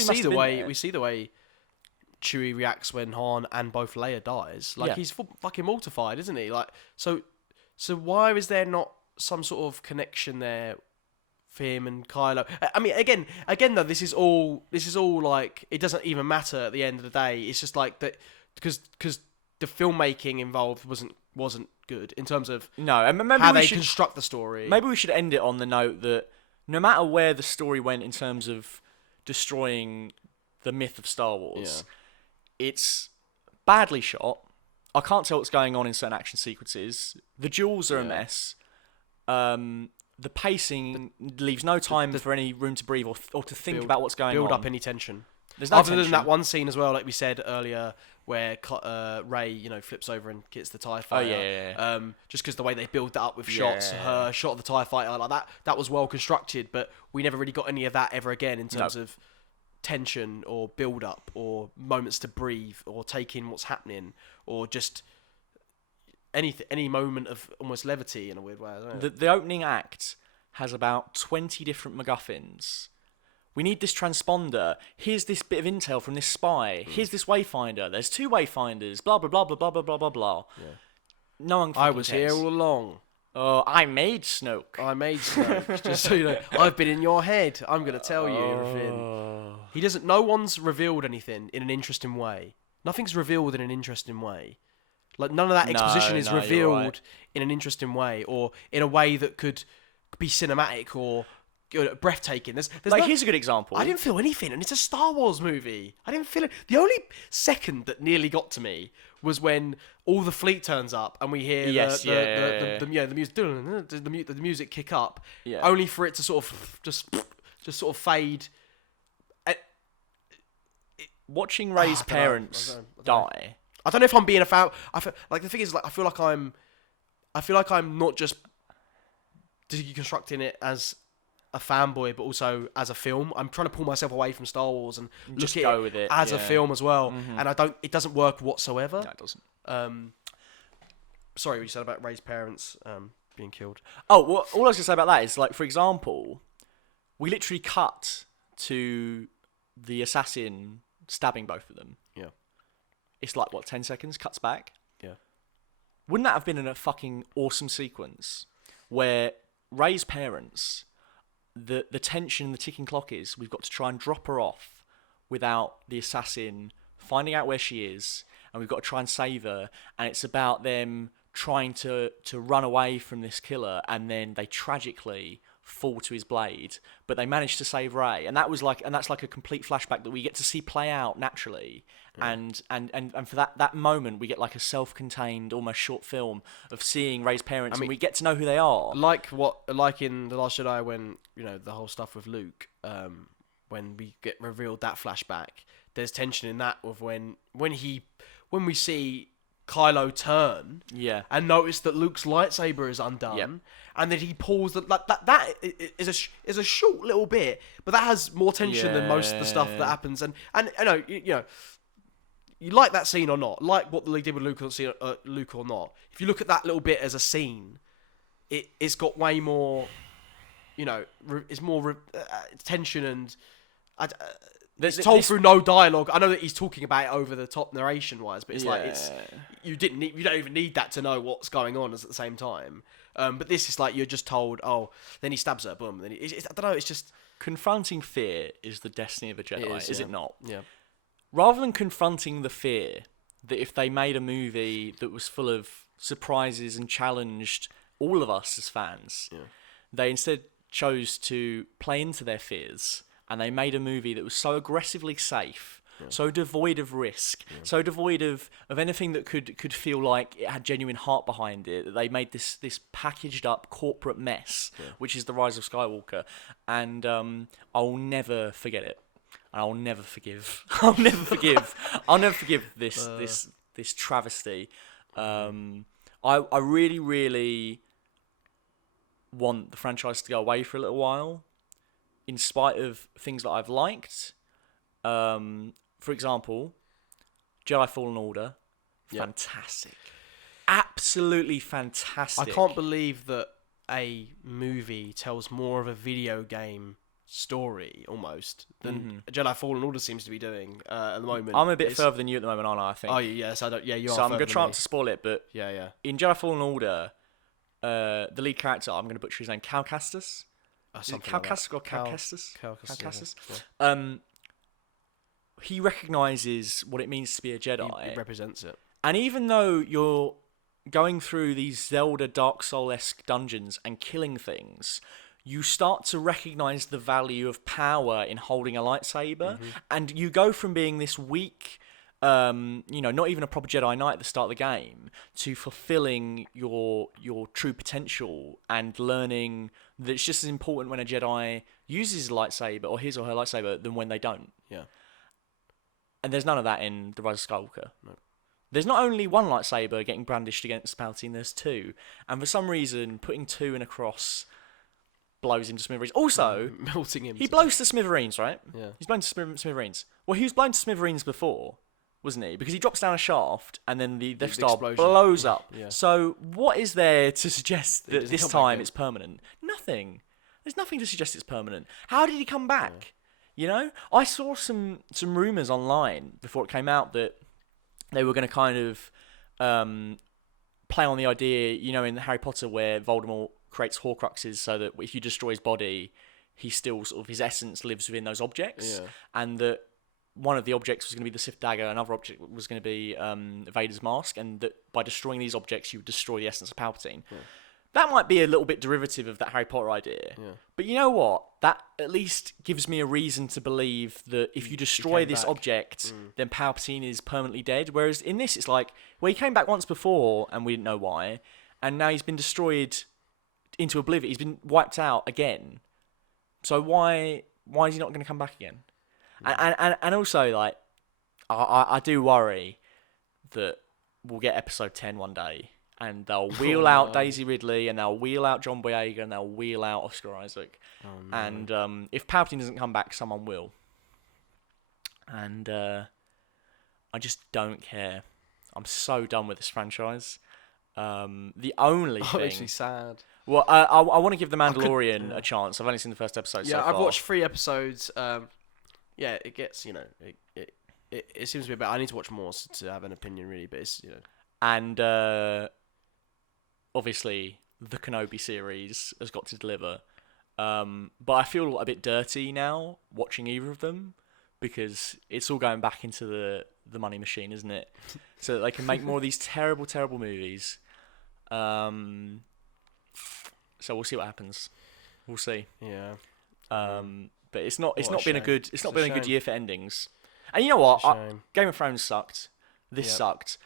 see the way Chewie reacts when Han and both Leia dies. Like, he's fucking mortified, isn't he? Like, so why is there not some sort of connection there for him and Kylo? I mean, again though, this is all like, it doesn't even matter at the end of the day. It's just like that, because the filmmaking involved wasn't good in terms of how they construct the story. Maybe we should end it on the note that no matter where the story went in terms of destroying the myth of Star Wars, it's badly shot. I can't tell what's going on in certain action sequences. The duels are a mess. The pacing leaves no time for any room to breathe or to think about what's going on. Build up any tension. There's no tension. Than that one scene as well, like we said earlier, where Rey, you know, flips over and gets the TIE fighter. Just because the way they build that up with shots, her shot of the TIE fighter, like that was well constructed, but we never really got any of that ever again in terms of tension or build up or moments to breathe or take in what's happening or just any moment of almost levity in a weird way. The opening act has about 20 different MacGuffins. We need this transponder. Here's this bit of intel from this spy. Here's this wayfinder. There's 2 wayfinders. Blah blah blah blah blah blah blah blah blah. Yeah. No one. I was here all along. Oh, I made Snoke. Just so you know, I've been in your head. I'm gonna tell you everything. He doesn't. No one's revealed anything in an interesting way. Nothing's revealed in an interesting way. Like, none of that exposition is revealed in an interesting way or in a way that could be cinematic or good, breathtaking. There's Like, no, here's a good example. I didn't feel anything, and it's a Star Wars movie. I didn't feel it. The only second that nearly got to me was when all the fleet turns up and we hear the music kick up, only for it to sort of just sort of fade. Watching Rey's parents die. I don't know if I'm being a fan. I feel like the thing is, like, I feel like I'm not just deconstructing it as a fanboy, but also as a film. I'm trying to pull myself away from Star Wars and Just look go at with it it, as a yeah. film as well. And it doesn't work whatsoever. No, it doesn't. Sorry, what you said about Rey's parents being killed. Oh, well, all I was going to say about that is, like, for example, we literally cut to the assassin stabbing both of them. Yeah. It's like, what, 10 seconds? Cuts back? Yeah. Wouldn't that have been in a fucking awesome sequence where Rey's parents, the tension, the ticking clock is, we've got to try and drop her off without the assassin finding out where she is, and we've got to try and save her, and it's about them trying to run away from this killer, and then they tragically fall to his blade, but they manage to save Rey, and that's like a complete flashback that we get to see play out naturally, and for that moment we get like a self-contained, almost short film of seeing Rey's parents, and we get to know who they are. Like in The Last Jedi, when the whole stuff with Luke, when we get revealed that flashback, there's tension in that of when we see Kylo turn, and notice that Luke's lightsaber is undone, and then he pulls that is a short little bit, but that has more tension than most of the stuff that happens. And I know you like that scene or not, like what they did with Luke or not. If you look at that little bit as a scene, it's got way more, it's more tension and. It's told through no dialogue. I know that he's talking about it over the top narration wise, but it's you don't even need that to know what's going on at the same time. But this is like you're just told, oh, then he stabs her, boom. Then I don't know. It's just confronting fear is the destiny of a Jedi, is it not? Yeah. Rather than confronting the fear that if they made a movie that was full of surprises and challenged all of us as fans, they instead chose to play into their fears. And they made a movie that was so aggressively safe, so devoid of risk, so devoid of anything that could feel like it had genuine heart behind it, that they made this packaged up corporate mess, which is The Rise of Skywalker. And I'll never forget it. And I'll never forgive. I'll never forgive this travesty. I really, really want the franchise to go away for a little while, in spite of things that I've liked. For example, Jedi Fallen Order, fantastic. Absolutely fantastic. I can't believe that a movie tells more of a video game story, almost, than Jedi Fallen Order seems to be doing at the moment. I'm a bit further than you at the moment, aren't I think? Oh, yes, I don't. Yeah, you are. So I'm going to try not to spoil it, but yeah. In Jedi Fallen Order, the lead character, I'm going to butcher his name, Cal Kestis. Cal Kestis or Cal Kestis? Cal Kestis. He recognises what it means to be a Jedi. He represents it. And even though you're going through these Zelda Dark Souls-esque dungeons and killing things, you start to recognise the value of power in holding a lightsaber. And you go from being this weak, not even a proper Jedi Knight at the start of the game, to fulfilling your true potential and learning that it's just as important when a Jedi uses a lightsaber or his or her lightsaber than when they don't. Yeah. And there's none of that in The Rise of Skywalker. No. There's not only one lightsaber getting brandished against Palpatine, there's two. And for some reason, putting two in a cross blows him to smithereens. Also, melting him. He blows to smithereens, right? Yeah. He's blown to smithereens. Well, he was blown to smithereens before, wasn't he? Because he drops down a shaft and then the Death Star blows up. Yeah. So what is there to suggest that this time it's permanent? Nothing. There's nothing to suggest it's permanent. How did he come back? Yeah. I saw some rumours online before it came out that they were going to kind of play on the idea, in Harry Potter where Voldemort creates Horcruxes so that if you destroy his body, he still sort of, his essence lives within those objects. Yeah. And that one of the objects was going to be the Sith Dagger, another object was going to be Vader's mask, and that by destroying these objects, you would destroy the essence of Palpatine. Yeah. That might be a little bit derivative of that Harry Potter idea. Yeah. But you know what? That at least gives me a reason to believe that if you destroy came this back. object, then Palpatine is permanently dead. Whereas in this, it's like, well, he came back once before and we didn't know why. And now he's been destroyed into oblivion. He's been wiped out again. So why is he not going to come back again? And also, like, I do worry that we'll get episode 10 one day. And they'll wheel out Daisy Ridley, and they'll wheel out John Boyega, and they'll wheel out Oscar Isaac. Oh, no. And if Palpatine doesn't come back, someone will. And I just don't care. I'm so done with this franchise. The only thing... makes me sad. Well, I want to give The Mandalorian a chance. I've only seen the first episode so far. I've watched 3 episodes. It gets, it seems to be about... I need to watch more to have an opinion, really, but it's, And... obviously, the Kenobi series has got to deliver. But I feel a bit dirty now watching either of them because it's all going back into the money machine, isn't it? So that they can make more of these terrible, terrible movies. So we'll see what happens. We'll see. Yeah. But it's not been a shame. good It's a good shame. year for endings. And you know what? Shame. Game of Thrones sucked. This Yep. sucked.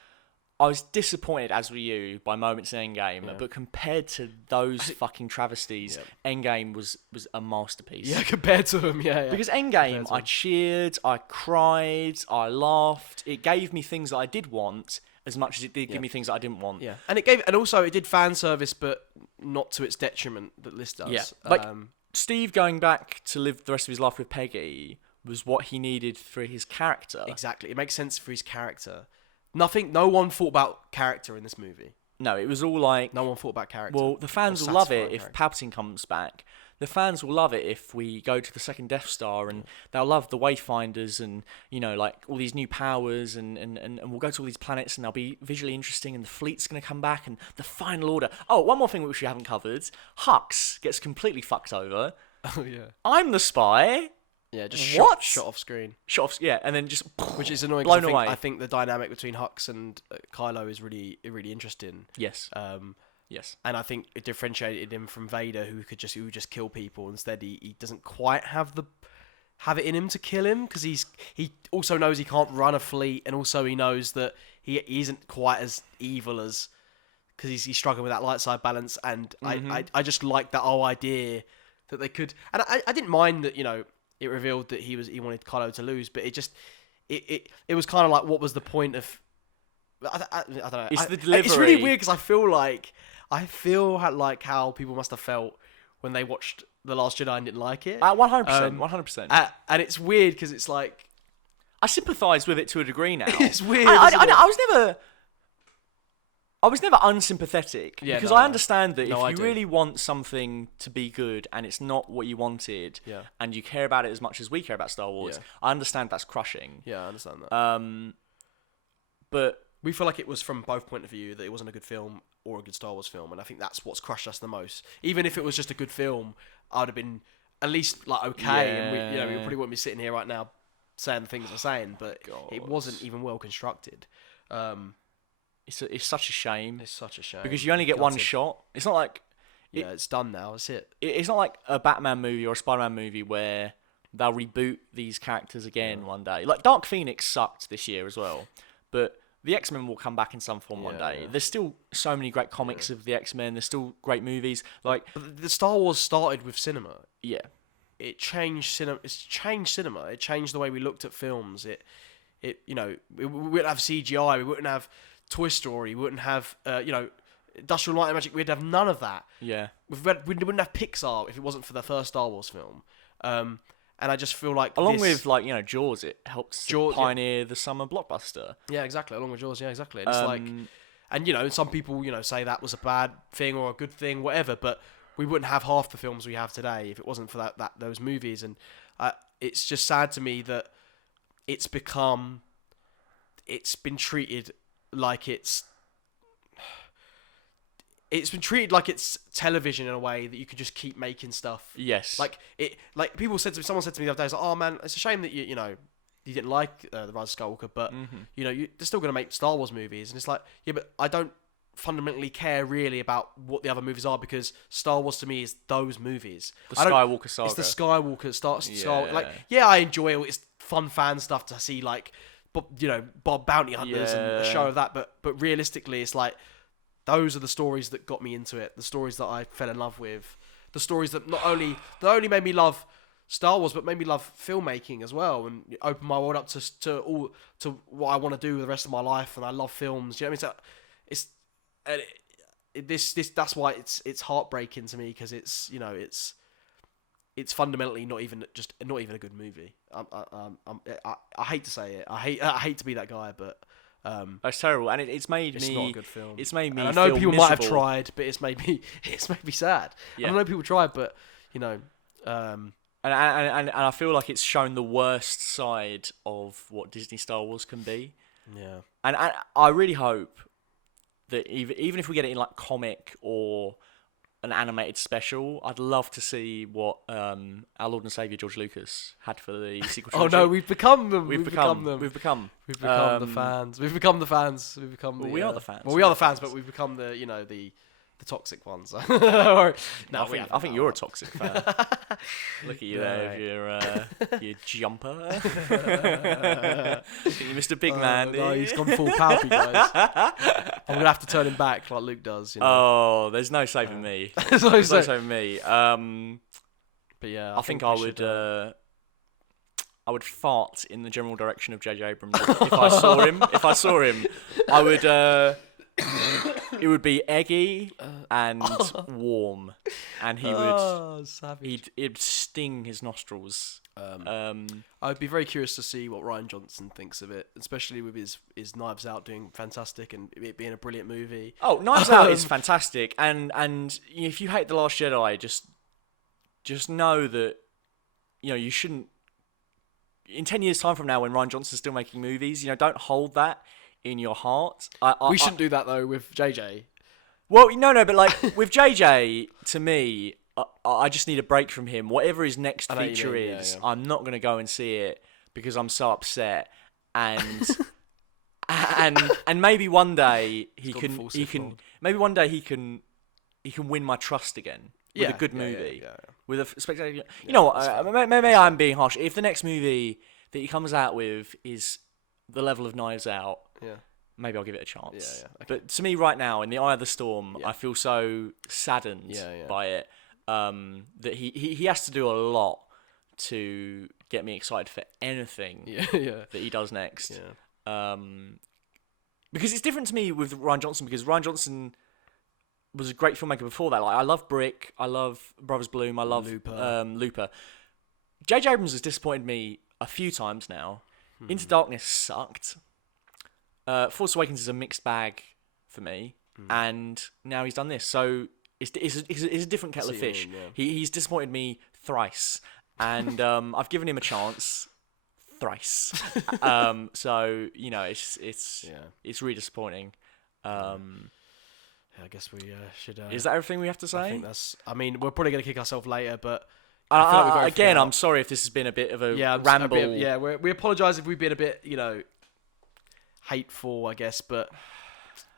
I was disappointed, as were you, by moments in Endgame, Yeah. but compared to those fucking travesties, Yep. Endgame was a masterpiece. Yeah, compared to him, yeah. Because Endgame, Compared to I him. cheered, I cried, I laughed. It gave me things that I did want as much as it did give Yep. me things that I didn't want. Yeah, and also it did fan service, but not to its detriment that this does. Yeah, like Steve going back to live the rest of his life with Peggy was what he needed for his character. Exactly, it makes sense for his character. No one thought about character in this movie. No, it was all like... No one thought about character. Well, the fans Or will love it satisfying if character. Palpatine comes back. The fans will love it if we go to the second Death Star, and they'll love the Wayfinders and, like, all these new powers, and we'll go to all these planets, and they'll be visually interesting, and the fleet's going to come back, and the Final Order. Oh, one more thing which we haven't covered. Hux gets completely fucked over. Oh yeah. I'm the spy. Yeah, just What? shot off screen. Shot off, yeah, and then just... Which is annoying 'cause blown away. I think the dynamic between Hux and Kylo is really interesting. Yes. Um, Yes. And I think it differentiated him from Vader, who would just kill people. Instead, he doesn't quite have it in him to kill him, because he also knows he can't run a fleet, and also he knows that he isn't quite as evil as, because he's struggling with that light side balance. And I just like that whole idea that they could, and I didn't mind that it revealed that he wanted Kylo to lose, but it was kind of like, what was the point of? I don't know. It's the delivery. It's really weird because I feel like how people must have felt when they watched The Last Jedi and didn't like it. 100%. 100%. And it's weird because it's like, I sympathise with it to a degree now. It's weird, I isn't it? I was never unsympathetic, Yeah, because no, I no. understand that No, I if you do. really want something to be good and it's not what you wanted, Yeah. and you care about it as much as we care about Star Wars, Yeah. I understand that's crushing. yeah, I understand that. But We feel like it was from both point of view, that it wasn't a good film or a good Star Wars film, and I think that's what's crushed us the most. Even if it was just a good film, I'd have been at least like okay, and we probably wouldn't be sitting here right now saying the things we're saying, but it wasn't even well constructed. it's such a shame It's such a shame because you only get one Gutted. shot. It's not like It's done now. That's it. it's not like a Batman movie or a Spider-Man movie where they'll reboot these characters again one day. Like Dark Phoenix sucked this year as well, but the X-Men will come back in some form one day. Yeah. There's still so many great comics of the X-Men. There's still great movies. Like, But the Star Wars started with cinema. yeah, It changed cinema. It's changed cinema. It changed the way we looked at films. We wouldn't have CGI. We wouldn't have Toy Story. We wouldn't have Industrial Light and Magic. We'd have none of that. yeah. We wouldn't have Pixar if it wasn't for the first Star Wars film. And I just feel like Along with Jaws, it helps Jaws, to pioneer the summer blockbuster. yeah, exactly. Along with Jaws, yeah, exactly. And it's like, and some people say that was a bad thing or a good thing, whatever. But we wouldn't have half the films we have today if it wasn't for those movies. And it's just sad to me that it's been treated like it's treated like it's television in a way that you could just keep making stuff. Yes. Like someone said to me the other day, it's like, oh man, it's a shame that you didn't like the Rise of Skywalker, but they're still going to make Star Wars movies, and it's like, yeah, but I don't fundamentally care really about what the other movies are, because Star Wars to me is those movies. The Skywalker saga. It's the Skywalker Star. Yeah. Like, yeah, I enjoy all it's fun fan stuff to see, like, Bob Bounty Hunters and a show of that. But realistically, it's like those are the stories that got me into it. The stories that I fell in love with. The stories that not only made me love Star Wars, but made me love filmmaking as well, and opened my world up to what I want to do with the rest of my life. And I love films. You know what I mean? So that's why it's heartbreaking to me, because it's fundamentally not even a good movie. I hate to say it. I hate to be that guy, but it's terrible, and it's made it's me. not a good film. It's made me. And I know feel people miserable. might have tried, but it's made me sad. Yeah. And I know people tried, but And I feel like it's shown the worst side of what Disney Star Wars can be. yeah. And I really hope that even if we get it in like comic or an animated special, I'd love to see what our Lord and Savior George Lucas had for the sequel trilogy. Oh no, we've become them. We've become the fans. We've become the fans. We've become. We are the fans. Well, we are the fans, but we've become the toxic ones. I think you're a toxic fan. Look at you there with your jumper. You're Mr. Big Man. No, he's gone full Palpy, guys. I'm gonna have to turn him back like Luke does. Oh, there's no saving me. There's no saving me. But yeah, I think I would fart in the general direction of J.J. Abrams if I saw him. If I saw him, I would. It would be eggy and warm, and he would. It'd sting his nostrils. I'd be very curious to see what Rian Johnson thinks of it, especially with his Knives Out doing fantastic and it being a brilliant movie. Oh, Knives Out is fantastic, and if you hate The Last Jedi, just know that you shouldn't. In 10 years' time from now, when Rian Johnson's still making movies, don't hold that in your heart. We shouldn't do that though with JJ. Well, no, but like with JJ, to me, I just need a break from him. Whatever his next feature is, yeah. I'm not going to go and see it because I'm so upset. And and maybe one day he can win my trust again with a good movie, with a spectacular. You know what? Maybe I'm being harsh. If the next movie that he comes out with is the level of Knives Out, maybe I'll give it a chance. Okay. But to me, right now, in the eye of the storm, I feel so saddened by it that he has to do a lot to get me excited for anything that he does next. Yeah. Because it's different to me with Rian Johnson, because Rian Johnson was a great filmmaker before that. Like, I love Brick, I love Brothers Bloom, I love Looper. J.J. Abrams has disappointed me a few times now. Into Darkness sucked. Force Awakens is a mixed bag for me, and now he's done this. So it's a different kettle of fish. He's disappointed me thrice, and I've given him a chance thrice. So it's really disappointing. I guess we should. Is that everything we have to say? I think that's. I mean, we're probably gonna kick ourselves later, but. Again, I'm sorry if this has been a bit of a ramble. We apologise if we've been a bit, hateful, I guess, but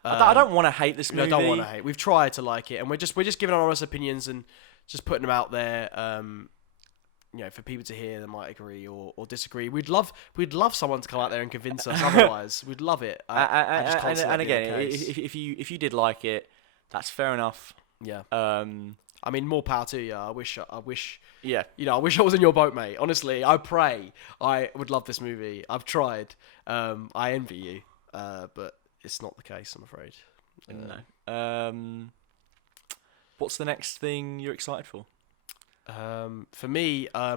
I don't want to hate this movie. I don't want to hate. We've tried to like it, and we're just giving our honest opinions and just putting them out there. For people to hear, they might agree or disagree. We'd love someone to come out there and convince us otherwise. We'd love it. And again, if you did like it, that's fair enough. Yeah. I mean, more power to you. I wish. Yeah. I wish I was in your boat, mate. Honestly, I pray. I would love this movie. I've tried. I envy you. But it's not the case, I'm afraid. No. What's the next thing you're excited for? For me. I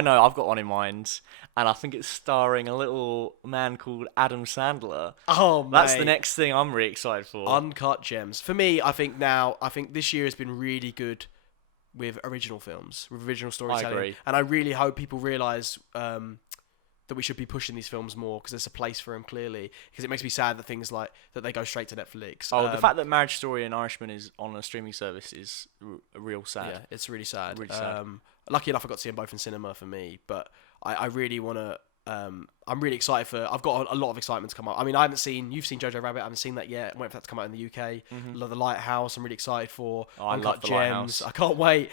know. I've got one in mind, and I think it's starring a little man called Adam Sandler. Oh, mate. That's the next thing I'm really excited for. Uncut Gems. For me, I think this year has been really good with original films, with original storytelling. I agree. And I really hope people realise that we should be pushing these films more, because there's a place for them, clearly. Because it makes me sad that things like that they go straight to Netflix. The fact that Marriage Story and Irishman is on a streaming service is real sad. Yeah, it's really sad. Really sad. Lucky enough, I got to see them both in cinema for me, but I really want to. I'm really excited for. I've got a lot of excitement to come up. I mean, you've seen Jojo Rabbit. I haven't seen that yet. I'm waiting for that to come out in the UK. Love The Lighthouse. I'm really excited for. I love The Lighthouse. I can't wait.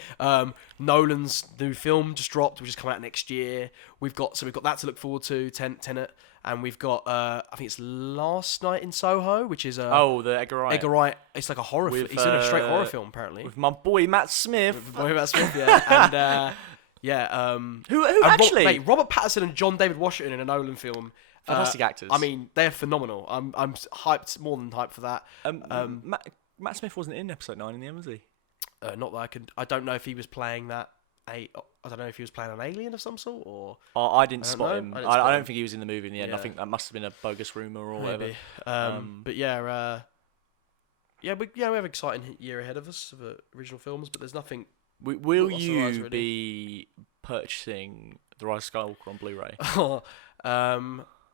Nolan's new film just dropped, which is coming out next year. We've got that to look forward to. Tenet, and we've got I think it's Last Night in Soho, which is the Edgar Wright. Edgar Wright. It's like a horror. He's in a straight horror film apparently. With my boy Matt Smith. Yeah, and. Yeah, who actually? Robert Pattinson and John David Washington in a Nolan film. Fantastic actors. I mean, they're phenomenal. I'm hyped, more than hyped for that. Matt Smith wasn't in episode 9 in the end, was he? Not that I can. I don't know if he was playing that. I don't know if he was playing an alien of some sort or. I didn't spot him. I don't him. think he was in the movie in the end. Yeah. I think that must have been a bogus rumor or Maybe. whatever. But yeah, we have an exciting year ahead of us for original films, but there's nothing. Will What's the you rise, really? be purchasing The Rise of Skywalker on Blu-ray?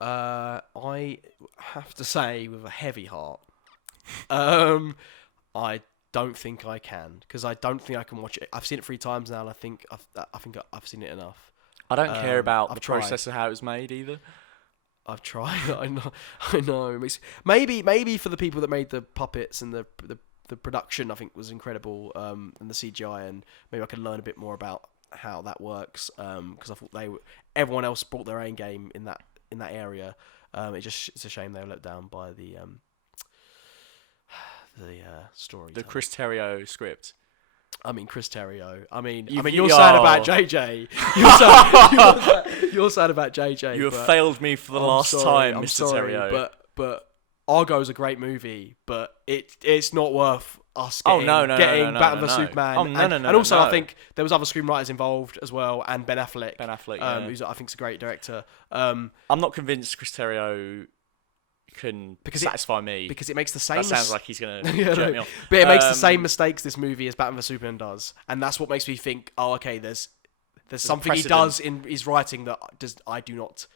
I have to say with a heavy heart, I don't think I can, because I don't think I can watch it. I've seen it 3 times now, and I think I've seen it enough. I don't care about I've the tried. process of how it was made either. I've tried. I know. Maybe for the people that made the puppets and the production, I think was incredible, and the CGI, and maybe I could learn a bit more about how that works, because I thought everyone else brought their own game in that area. It's a shame they were let down by the story. The Chris Terrio script. I mean, Chris Terrio. You're you're sad about JJ. You're sad about JJ. You have failed me for the last time, Mr. Terrio. But Argo's a great movie, but it's not worth us Oh, getting, no, getting no, Batman no, vs no. Superman. Oh, no, and no, also, no. I think there was other screenwriters involved as well, and Ben Affleck. Yeah. Who's I think is a great director. I'm not convinced Chris Terrio can satisfy me. Because it makes the same. That sounds like he's going to Yeah, jerk me off. But it makes the same mistakes, this movie, as Batman vs Superman does, and that's what makes me think, oh, okay, there's something he does in his writing that I do not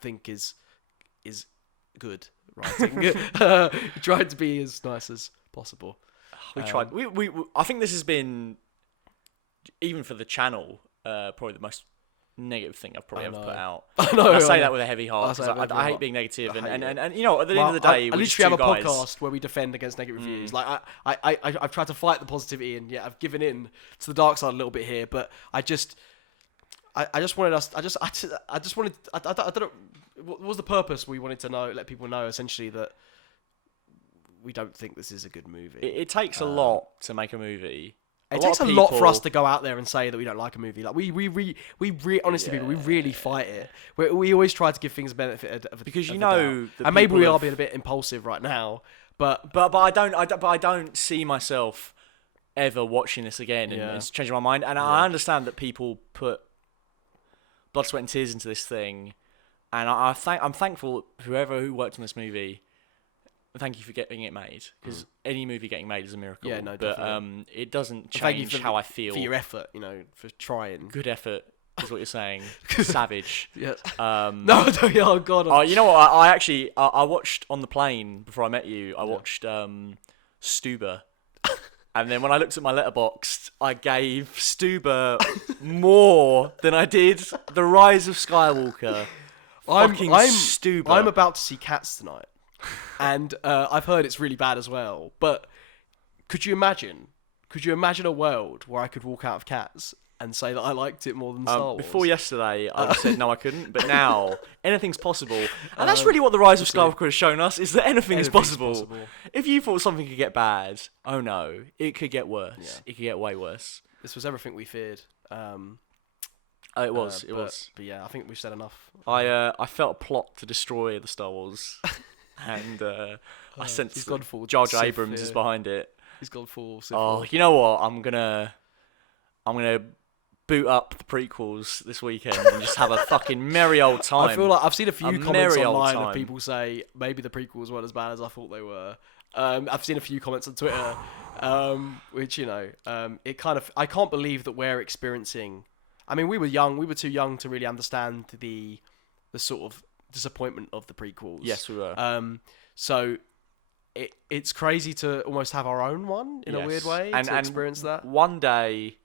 think is good writing. Tried to be as nice as possible. We tried. We I think this has been, even for the channel, probably the most negative thing I've probably ever put out. I know. I say that with a heavy heart, because I hate being negative, and you know, at the end of the day, I we're literally have a guys. podcast where we defend against negative reviews. Like I've tried to fight the positivity, and I've given in to the dark side a little bit here. But I just wanted us. I don't know. What was the purpose? We wanted to let people know essentially that we don't think this is a good movie. It takes a lot to make a movie. It takes a lot for us to go out there and say that we don't like a movie. Like honestly, people, we really fight it. We always try to give things a benefit of because of you the know, doubt. And maybe we are being a bit impulsive right now. But I don't see myself ever watching this again and it's changing my mind. And I understand that people put blood, sweat, and tears into this thing, and I'm thankful who worked on this movie. Thank you for getting it made, because any movie getting made is a miracle. Yeah, no, but definitely. it doesn't Thank you change how I feel. For your effort, for trying. Good effort is what you're saying. Savage. Yeah. No, oh god. You know what? I actually watched on the plane before I met you. I watched Stuber. And then when I looked at my letterboxd, I gave Stuber more than I did The Rise of Skywalker. I'm Stuber. I'm about to see Cats tonight, and I've heard it's really bad as well. But could you imagine? Could you imagine a world where I could walk out of Cats and say that I liked it more than Star Wars? Before yesterday, I would have said no, I couldn't. But now, anything's possible. And that's really what The Rise of Skywalker has shown us, is that anything is possible. If you thought something could get bad, oh no, it could get worse. Yeah. It could get way worse. This was everything we feared. It was. But yeah, I think we've said enough. I felt a plot to destroy the Star Wars. And I sensed Jar Jar Abrams is behind it. He's gone full. Oh, you know what? I'm gonna boot up the prequels this weekend and just have a fucking merry old time. I feel like I've seen a few comments online of people say maybe the prequels weren't as bad as I thought they were. I've seen a few comments on Twitter, which it kind of, I can't believe that we're experiencing. I mean, we were young. We were too young to really understand the sort of disappointment of the prequels. Yes, we were. So it's crazy to almost have our own one in a weird way to experience that. One day,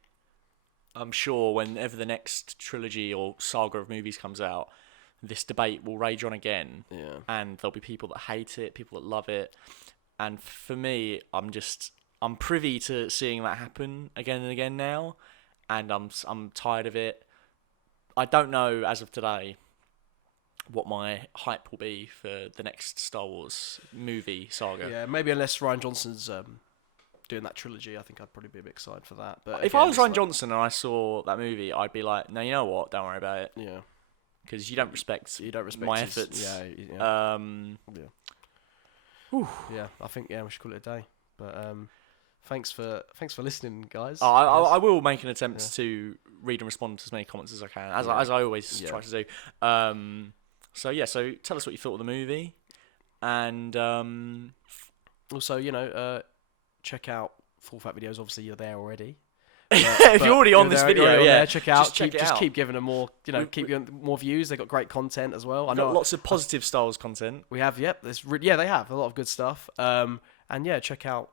I'm sure, whenever the next trilogy or saga of movies comes out, this debate will rage on again, Yeah. and there'll be people that hate it, people that love it, and for me, I'm privy to seeing that happen again and again now, and I'm tired of it. I don't know as of today what my hype will be for the next Star Wars movie saga. Yeah, maybe unless Ryan Johnson's doing that trilogy, I think I'd probably be a bit excited for that. But If again, I was it's Ryan like- Johnson and I saw that movie, I'd be like, no, you know what? Don't worry about it, yeah, because you don't respect my his- efforts. Yeah, Whew. yeah. I think we should call it a day. But thanks for listening, guys. I will make an attempt to read and respond to as many comments as I can, as I always Yeah. try to do. So tell us what you thought of the movie, and Also, check out full fat videos. Obviously, you're there already. if you're already on this there, video, you're yeah, there, check out. just check it Just out. keep giving them more. Keep giving them more views. They got great content as well. I We've know got lots of positive Star Wars content. we have. Yep. They have a lot of good stuff. And yeah, check out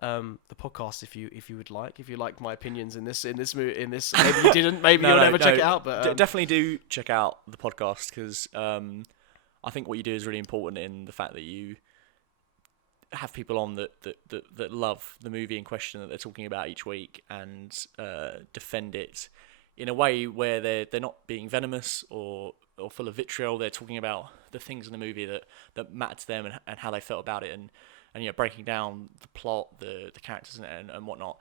the podcast if you would like. If you like my opinions in this, maybe you didn't. Maybe you'll never check it out. But definitely do check out the podcast, because I think what you do is really important in the fact that you have people on that love the movie in question that they're talking about each week, and defend it in a way where they're not being venomous or full of vitriol. They're talking about the things in the movie that matter to them, and how they felt about it, and breaking down the plot, the characters and whatnot.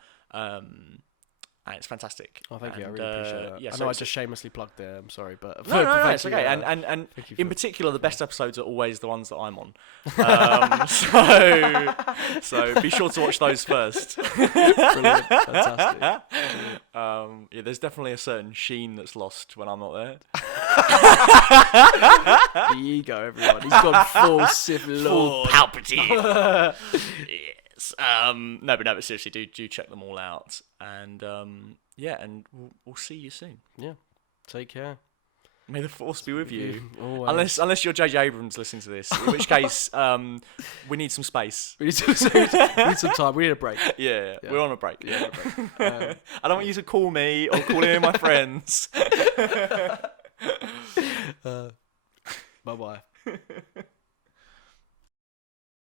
And it's fantastic. oh, thank you. I And, really appreciate that. yeah, I so know I just shamelessly plugged there. I'm sorry, but No, it's thank you, okay. And thank you in for- particular, the best episodes are always the ones that I'm on. So be sure to watch those first. Brilliant. Fantastic. Yeah, there's definitely a certain sheen that's lost when I'm not there. The ego, everyone. He's gone full Sith Lord. Palpatine. Yes. No, but seriously, do check them all out, and and we'll see you soon. Yeah. Take care. May the force be with you. Always. Unless you're J.J. Abrams listening to this, in which case we need some space. We need some time. We need a break. Yeah, we're on a break. Yeah, I don't want you to call me or call any of my friends. Bye bye.